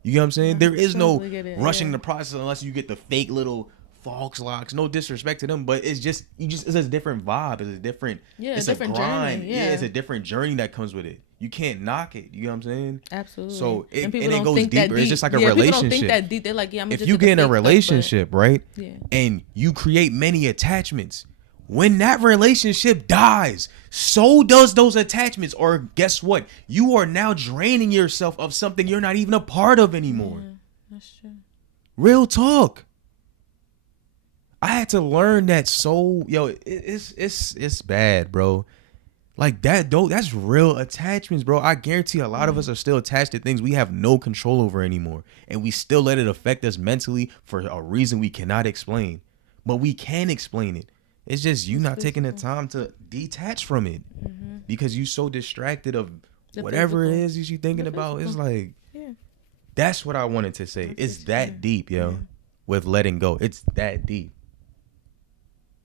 You get what I'm saying? There is no rushing the process unless you get the fake little Fox locks. No disrespect to them, but it's just it's a different vibe. It's a different it's a different grind. Journey. Yeah, it's a different journey that comes with it. You can't knock it. You know what I'm saying? Absolutely. So it goes deeper. It's just like a relationship. People don't think that deep. They're like, yeah, I'm if you get in a relationship, right? Yeah. And you create many attachments. When that relationship dies, so does those attachments. Or guess what? You are now draining yourself of something you're not even a part of anymore. Yeah, that's true. Real talk. I had to learn that. So it's bad, bro. Like that, though, that's real attachments, bro. I guarantee a lot of us are still attached to things we have no control over anymore. And we still let it affect us mentally for a reason we cannot explain. But we can explain it. It's just you not taking the time to detach from it. Because you're so distracted of whatever it is you're thinking about. It's like, that's what I wanted to say. It's that deep, yo. Yeah. With letting go. It's that deep.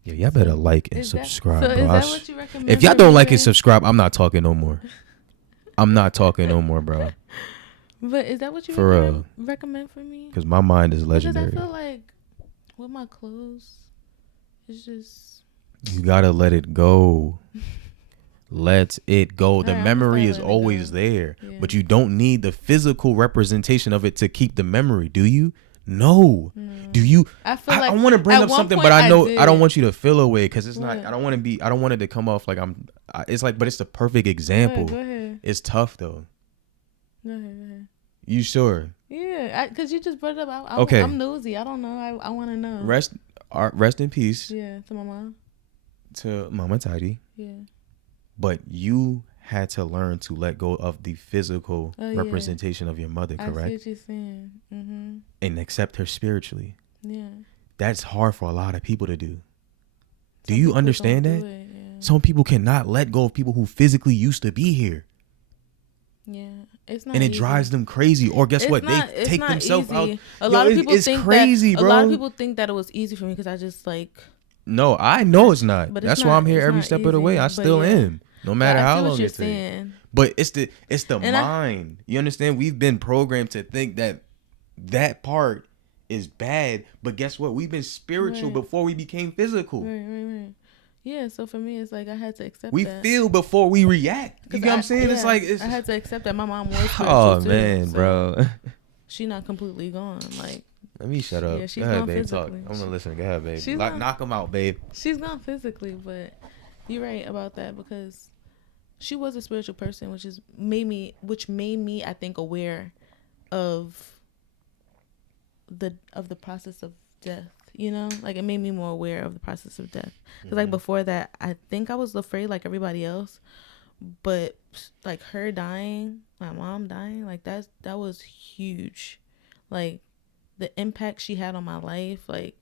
Yeah, y'all better like and subscribe, bro. Is that what you recommend? If y'all don't like and subscribe, I'm not talking no more. I'm not talking no more, bro. But is that what you recommend for me? Because my mind is legendary. Because I feel like with my clothes, it's just... You gotta let it go. Let it go. The memory is always there. Yeah. But you don't need the physical representation of it to keep the memory, do you? No. Do you? I feel like I want to bring up something, but I know I don't want you to feel away because it's not. I don't want it to come off like it's like, but it's the perfect example. Go ahead. It's tough though. Go ahead. You sure? Yeah, because you just brought it up. I'm nosy. I don't know. I want to know. Rest in peace. Yeah, to my mom. To Mama Tidy. Yeah. But you had to learn to let go of the physical representation of your mother, correct? I see what you're saying. Mm-hmm. And accept her spiritually. Yeah. That's hard for a lot of people to do. Do you understand that? Some people cannot let go of people who physically used to be here. Yeah. It's not and it easy. Drives them crazy. Or guess what? They take themselves out. A lot of people think crazy, bro. A lot of people think that it was easy for me because I just like... No, I know it's not. That's why I'm here every step of the way. I still am. No matter how long it takes. But it's the mind. You understand? We've been programmed to think that part is bad. But guess what? We've been spiritual before we became physical. Right. Yeah, so for me, it's like I had to accept we that. We feel before we react. You know what I'm saying? Yeah, it's like... I had to accept that my mom was spiritual oh, man, so bro. She not completely gone. Like, Let me shut up. yeah, Go she's ahead, gone babe. Talk. physically. I'm gonna listen. Go ahead, babe. She's gone. Knock him out, babe. She's gone physically, but you're right about that because she was a spiritual person, which made me, I think, aware of the process of death. You know, like it made me more aware of the process of death. Because like before that, I think I was afraid like everybody else, but like her dying, my mom dying, like that was huge. Like the impact she had on my life, like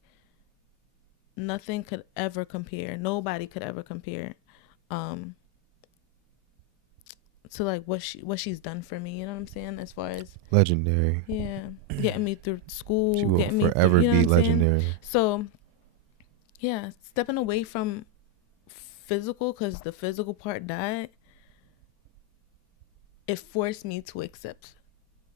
nothing could ever compare. Nobody could ever compare. Um, to like what she's done for me, you know what I'm saying? As far as Legendary. yeah, getting me through school, She will getting me through, forever you know be what I'm saying? legendary. So yeah, stepping away from physical because the physical part died, it forced me to accept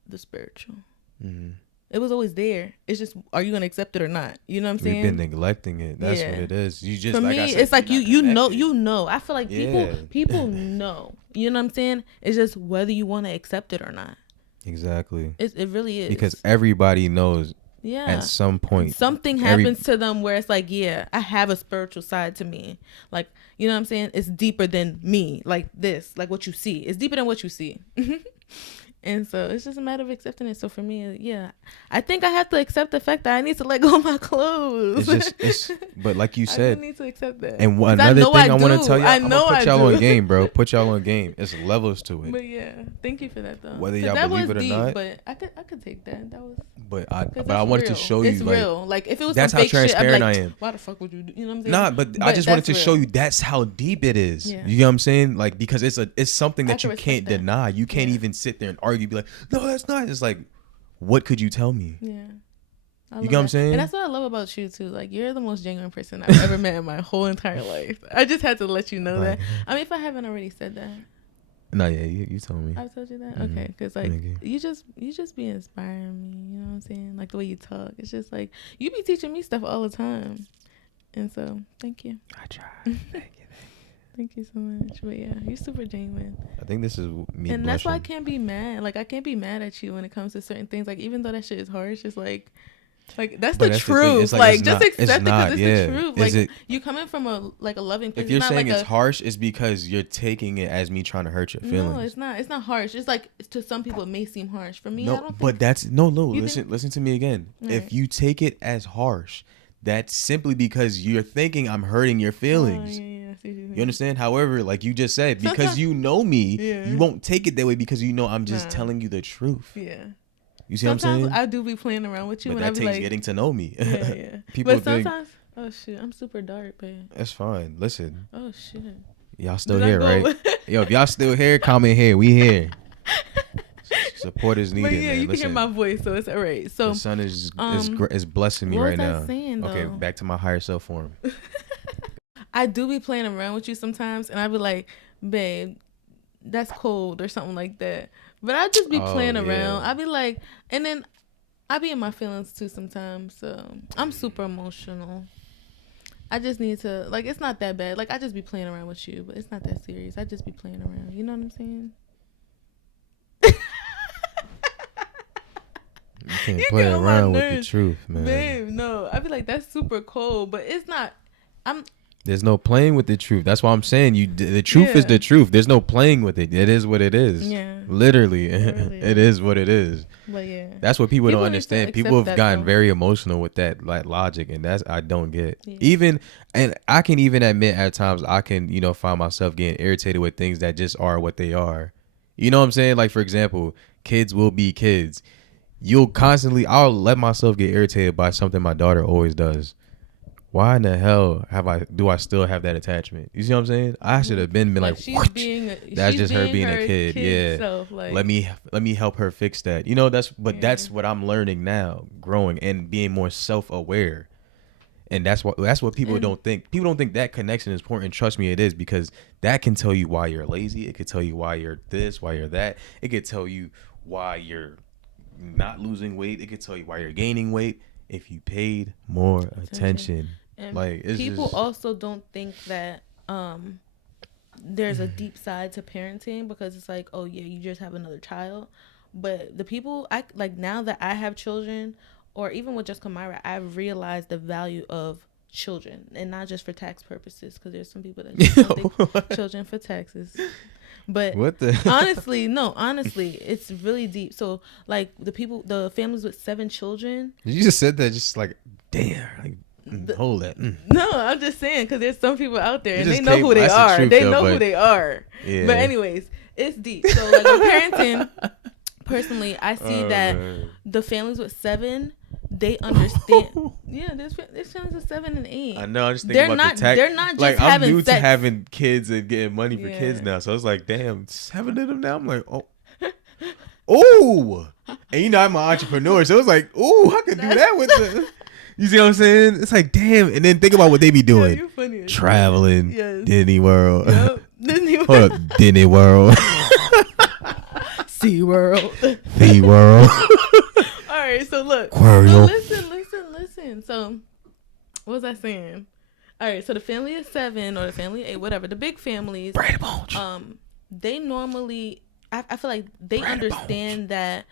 the spiritual. Mm-hmm. It was always there. It's just, are you gonna accept it or not? You know what I'm saying? We've been neglecting it. That's what it is. You just for like me, I said, it's like you connected. know. I feel like people know. You know what I'm saying? It's just whether you want to accept it or not. Exactly. It really is Because everybody knows. Yeah. At some point, something happens to them where it's like, yeah, I have a spiritual side to me. Like, you know what I'm saying? It's deeper than me. Like this, like what you see. It's deeper than what you see. And so it's just a matter of accepting it. So for me, yeah, I think I have to accept the fact that I need to let go of my clothes. But like you said, I need to accept that. And another thing I want to tell y'all, I'm gonna put y'all on game, bro. Put y'all on game. It's levels to it. But yeah, thank you for that though. Whether y'all believe it or not, but I could take that. That was. But I wanted to show you, it's like, real. Like if it was that's some how fake transparent shit, I'd be like, I am. Why the fuck would you do? You know what I'm saying? Nah, but I just wanted to show you that's how deep it is. Yeah. You know what I'm saying? Like, because it's something that you can't deny. You can't even sit there and argue, be like, no, that's not. It's like, what could you tell me? Yeah. You get what I'm saying? And that's what I love about you too. Like, you're the most genuine person I've ever met in my whole entire life. I just had to let you know that. I mean, if I haven't already said that. No, yeah, you told me. I've told you that? Mm-hmm. Okay, because like you just be inspiring me. You know what I'm saying? Like the way you talk. It's just like you be teaching me stuff all the time, and so thank you. I try. Thank you. Thank you so much. But yeah, you're super genuine. I think this is me. And that's why I can't be mad. Like I can't be mad at you when it comes to certain things. Like even though that shit is harsh, it's like that's the truth. Like just accept it because it's the truth. Like you coming from a loving place. If you're saying it's harsh, it's because you're taking it as me trying to hurt your feelings. No, it's not. It's not harsh. It's like to some people it may seem harsh. For me, no, I don't. But that's no. Listen to me again. Right. If you take it as harsh, that's simply because you're thinking I'm hurting your feelings. You understand? However, like you just said, because you know me, you won't take it that way because you know I'm just telling you the truth. Yeah. You see what I'm saying? I do be playing around with you. But and that I be takes like, getting to know me. Yeah. People but sometimes, oh shit, I'm super dark, babe. That's fine. Listen. Oh shit. Y'all still here, right? Yo, if y'all still here, comment here. We here. Support is needed. But yeah, man. You can hear my voice, so it's all right. So the sun is blessing me right now. Saying, okay, back to my higher self form. I do be playing around with you sometimes, and I be like, babe, that's cold or something like that. But I just be playing around. I be like, and then I be in my feelings too sometimes. So I'm super emotional. I just need to, like, it's not that bad. Like, I just be playing around with you, but it's not that serious. I just be playing around. You know what I'm saying? You can't play around with the truth, man. Babe, no. I be like, that's super cold, but it's not. There's no playing with the truth. That's why I'm saying the truth is the truth. There's no playing with it. It is what it is. Yeah. Literally. It is what it is. But yeah. That's what people don't understand. People have gotten very emotional with that like logic, and that's I don't get. Yeah. And I can even admit at times I can, find myself getting irritated with things that just are what they are. You know what I'm saying? Like, for example, kids will be kids. I'll let myself get irritated by something my daughter always does. Why in the hell do I still have that attachment? You see what I'm saying? I should have been like that's just her being a kid. Yeah. Self, like, let me help her fix that. That's what I'm learning now, growing and being more self-aware. And that's what people don't think. People don't think that connection is important. Trust me, it is, because that can tell you why you're lazy. It could tell you why you're this, why you're that. It could tell you why you're not losing weight. It could tell you why you're gaining weight if you paid more attention. And like, people also don't think that there's a deep side to parenting, because it's like, oh yeah, you just have another child. But the people I like now that I have children, or even with just Kamara, I've realized the value of children, and not just for tax purposes, because there's some people that just want their children for taxes. But What the? honestly, no, honestly, it's really deep. So like the families with 7 children. You just said that, just like, damn, like, hold that. No, I'm just saying, because there's some people out there It and they just know came- who they that's the are. truth, They though, know who but- they are. Yeah. But anyways, it's deep. So like with parenting, personally, I see that man. the families with 7, they understand. Yeah, there's families with 7 and 8. I know. I just think They're about not. the tax. They're not just Like, I'm having new sex. to having kids and getting money for Yeah. kids now, so I was like, damn, 7 of them now. I'm like, oh, and you know I'm an entrepreneur, so it was like, oh, I could do that with the. You see what I'm saying? It's like, damn, and then think about what they be Yeah, doing. you're funny as Traveling, Yes. Disney World. Yep. Disney Hold World. up, Disney World, Sea World. The World, All right, so look. Aquarium. Listen. So, what was I saying? All right, so the family of 7 or the family of 8, whatever, the big families, Brady Bunch. they normally, I feel like they Brady understand that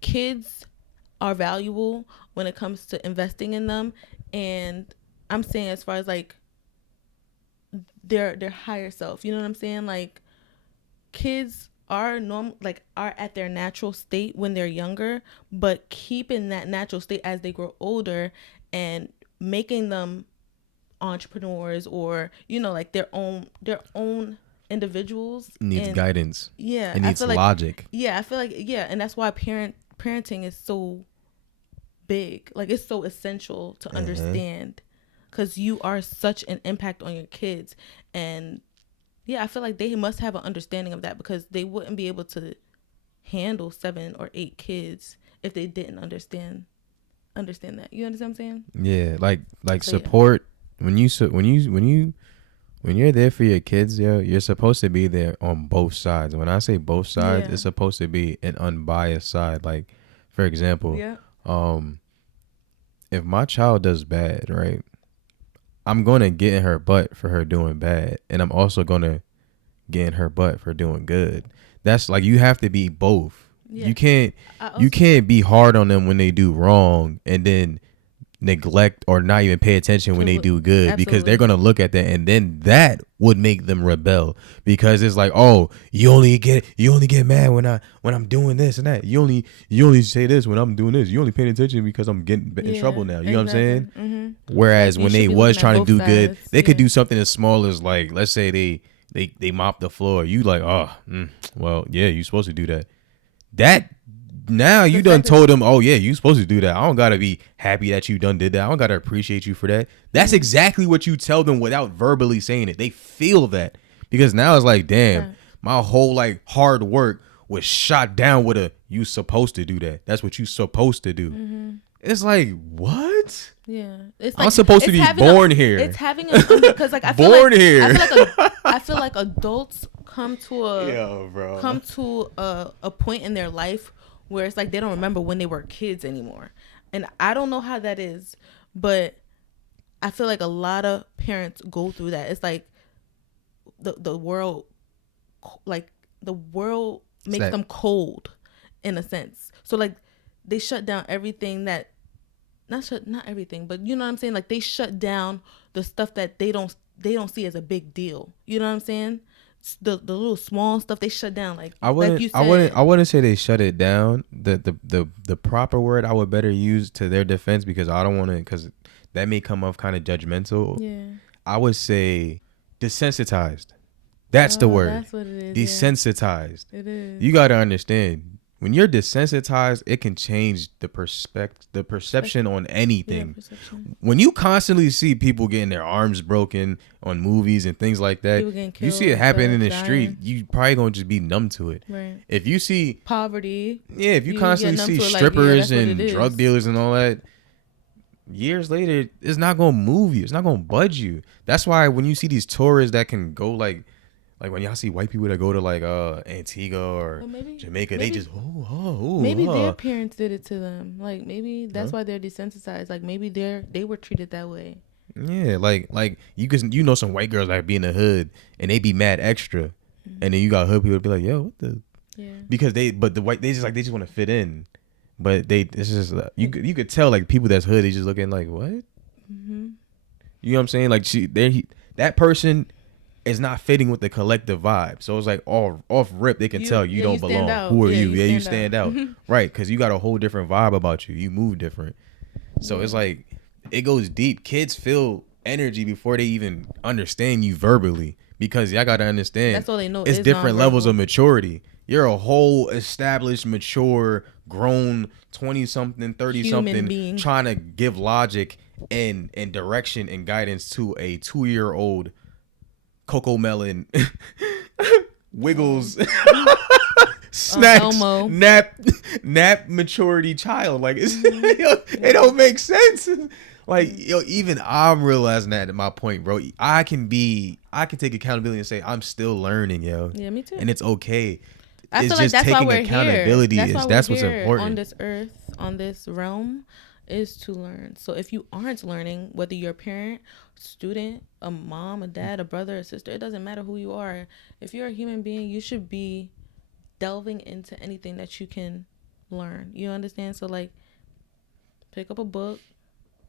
kids are valuable when it comes to investing in them, and I'm saying as far as like their higher self, you know what I'm saying? Like kids are are at their natural state when they're younger, but keeping that natural state as they grow older and making them entrepreneurs or like their own individuals Needs and, guidance. yeah, It I needs feel like, logic. yeah, I feel like, yeah, and that's why parenting is so big. Like it's so essential to understand, because you are such an impact on your kids. And yeah, I feel like they must have an understanding of that, because they wouldn't be able to handle 7 or 8 kids if they didn't understand that. You understand what I'm saying? Yeah, like So, support. When you're there for your kids, you're supposed to be there on both sides. When I say both sides, Yeah. it's supposed to be an unbiased side. Like, for example, Yeah. if my child does bad, right, I'm gonna get in her butt for her doing bad, and I'm also gonna get in her butt for doing good. That's like, you have to be both. Yeah. You can't be hard on them when they do wrong and then neglect or not even pay attention when they do good, because they're Absolutely. gonna look at that, and then that would make them rebel, because it's like, oh, you only get mad when I'm doing this and that. You only say this when I'm doing this. You only paying attention because I'm getting in trouble now. You know what I'm saying? Mm-hmm. Whereas Like, you when should they be was looking at trying to both do good, sides. they could Yeah. do something as small as, like, let's say they mop the floor. You like, well, yeah, you supposed to do that. That now you done told them, oh yeah, you supposed to do that. I don't gotta be happy that you done did that. I don't gotta appreciate you for that. That's exactly what you tell them without verbally saying it. They feel that, because now it's like, damn, my whole like hard work was shot down with a, you supposed to do that. That's what you supposed to do. Mm-hmm. It's like, what? Yeah, it's I'm supposed to be born here. It's having a, because like I feel Born like, here. I feel like adults come to a point in their life where it's like they don't remember when they were kids anymore, and I don't know how that is, but I feel like a lot of parents go through that. It's like the world makes that- them cold in a sense. So like they shut down everything that not everything, but you know what I'm saying? Like they shut down the stuff that they don't see as a big deal. You know what I'm saying? The little small stuff they shut down. Like I wouldn't. like you said, I wouldn't say they shut it down. The proper word I would better use to their defense, because I don't want to, because that may come off kind of judgmental. yeah. I would say desensitized. That's the word. That's what it is. Desensitized. Yeah. It is. You gotta understand, when you're desensitized, it can change the perception on anything. Yeah, perception. When you constantly see people getting their arms broken on movies and things like that, People getting you see killed, it happen in the dying. street, you probably gonna just be numb to it. Right. If you see Poverty. if you You constantly get numb see to it, like, strippers yeah, that's what and it drug is. dealers and all that, years later, it's not gonna move you. It's not gonna budge you. That's why when you see these tourists that can go like when y'all see white people that go to like Antigua or Well, maybe- Jamaica, maybe- they just Maybe their parents did it to them. Like maybe that's Huh? why they're desensitized. Like maybe they were treated that way. yeah, like you know some white girls that be in the hood and they be mad extra, and then you got hood people be like, yo, what the Yeah. Because but the white, they just want to fit in. But it's just you could tell like people that's hood, they just looking like what? Mm-hmm. You know what I'm saying? Like that person is not fitting with the collective vibe. So it's like all off rip, they can tell you don't belong. out. Who are Yeah, you? you Yeah, you stand stand out. out. Right, because you got a whole different vibe about you. You move different. So it's like it goes deep. Kids feel energy before they even understand you verbally, because y'all gotta understand That's all they know it's is different levels of nonverbal. maturity. You're a whole established, mature, grown 20 something, 30 Human something being. trying to give logic and direction and guidance to a 2-year-old Coco Melon wiggles snacks Elmo. nap maturity child. Like it don't make sense. Like even I'm realizing that at my point, bro. I can take accountability and say I'm still learning, yo. Yeah, me too. And it's okay. I It's feel like just that's why taking we're accountability. here. That's what's here important on this earth, on this realm, is to learn. So if you aren't learning, whether you're a parent, student, a mom, a dad, a brother, a sister, it doesn't matter who you are. If you're a human being, you should be delving into anything that you can learn. You understand? So like, pick up a book.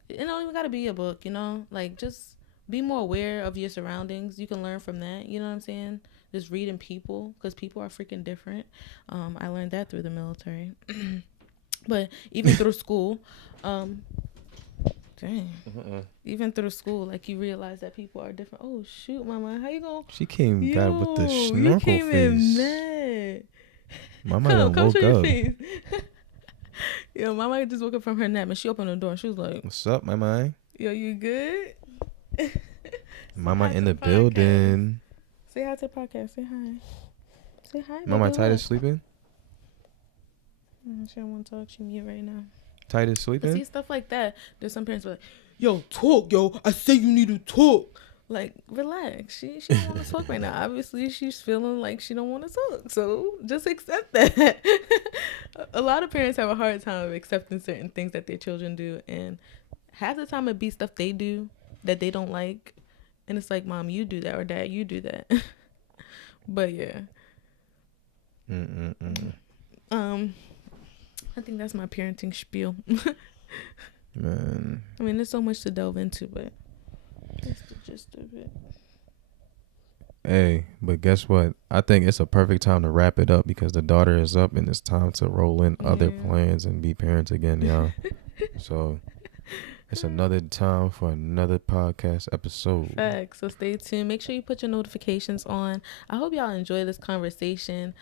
It don't even gotta be a book, you know? Like, just be more aware of your surroundings. You can learn from that. You know what I'm saying? Just reading people, because people are freaking different. I learned that through the military. But even through school, even through school, like, you realize that people are different. Oh shoot, mama, how you going? She came got with the You snorkel came face. in mad. Mama Come done show woke your up. face. Yo, mama just woke up from her nap and she opened the door and she was like, What's up, mama? yo, you good? Mama in the building. Say hi to the podcast. Say hi. Say hi. Mama, baby, Titus look. sleeping? She don't want to talk to me right now. Titus But sleeping? see, stuff like that, there's some parents be like, yo, talk, yo. I say you need to talk. Like, relax. She don't want to talk right now. Obviously, she's feeling like she don't want to talk. So just accept that. A lot of parents have a hard time of accepting certain things that their children do. And half the time it be stuff they do that they don't like. And it's like, mom, you do that, or dad, you do that. But yeah. I think that's my parenting spiel. Man. I mean, there's so much to delve into, but that's the gist of it. Hey, but guess what? I think it's a perfect time to wrap it up, because the daughter is up and it's time to roll in other plans and be parents again, y'all. So it's another time for another podcast episode. Facts. So stay tuned. Make sure you put your notifications on. I hope y'all enjoy this conversation.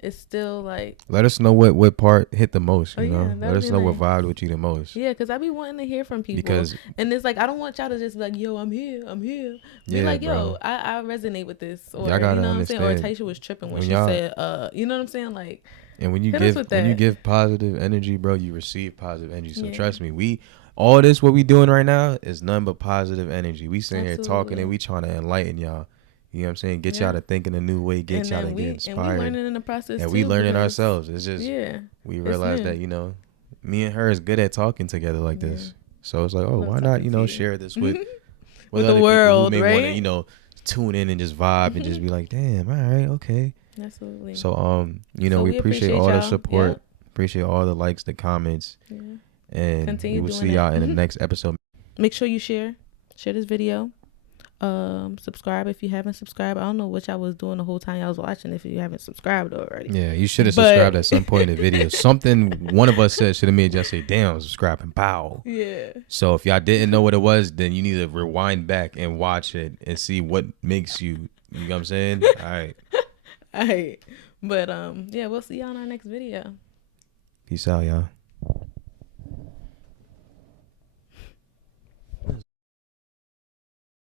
It's still like, let us know what part hit the most, you know? Let us know nice. what vibed with you the most. Yeah, because I be wanting to hear from people. And it's like, I don't want y'all to just be like, yo, I'm here. Be like, yo, I resonate with this. Or, y'all gotta you know what I'm saying? Or understand. Taisha was tripping when she said, you know what I'm saying? Like, and when you give positive energy, bro, you receive positive energy. So trust me, all this what we doing right now is nothing but positive energy. We sitting here talking and we trying to enlighten y'all. You know what I'm saying? Get y'all to think in a new way. Get y'all to get inspired. And we learning in the process and too. We learning ourselves. It's just we realize that, me and her is good at talking together like this. So it's like, why not, share this with the world, people who may right? want to, tune in and just vibe and just be like, damn, all right, okay. Absolutely. So we appreciate all the support. Yep. Appreciate all the likes, the comments. Yeah. And we will see y'all in the next episode. Make sure you share this video. Subscribe if you haven't subscribed. I don't know what y'all was doing the whole time y'all was watching if you haven't subscribed already. Yeah, you should have subscribed at some point in the video. Something one of us said should have made just say, damn, subscribe and pow. Yeah. So if y'all didn't know what it was, then you need to rewind back and watch it and see what makes you know what I'm saying? All right. All right. But we'll see y'all in our next video. Peace out, y'all.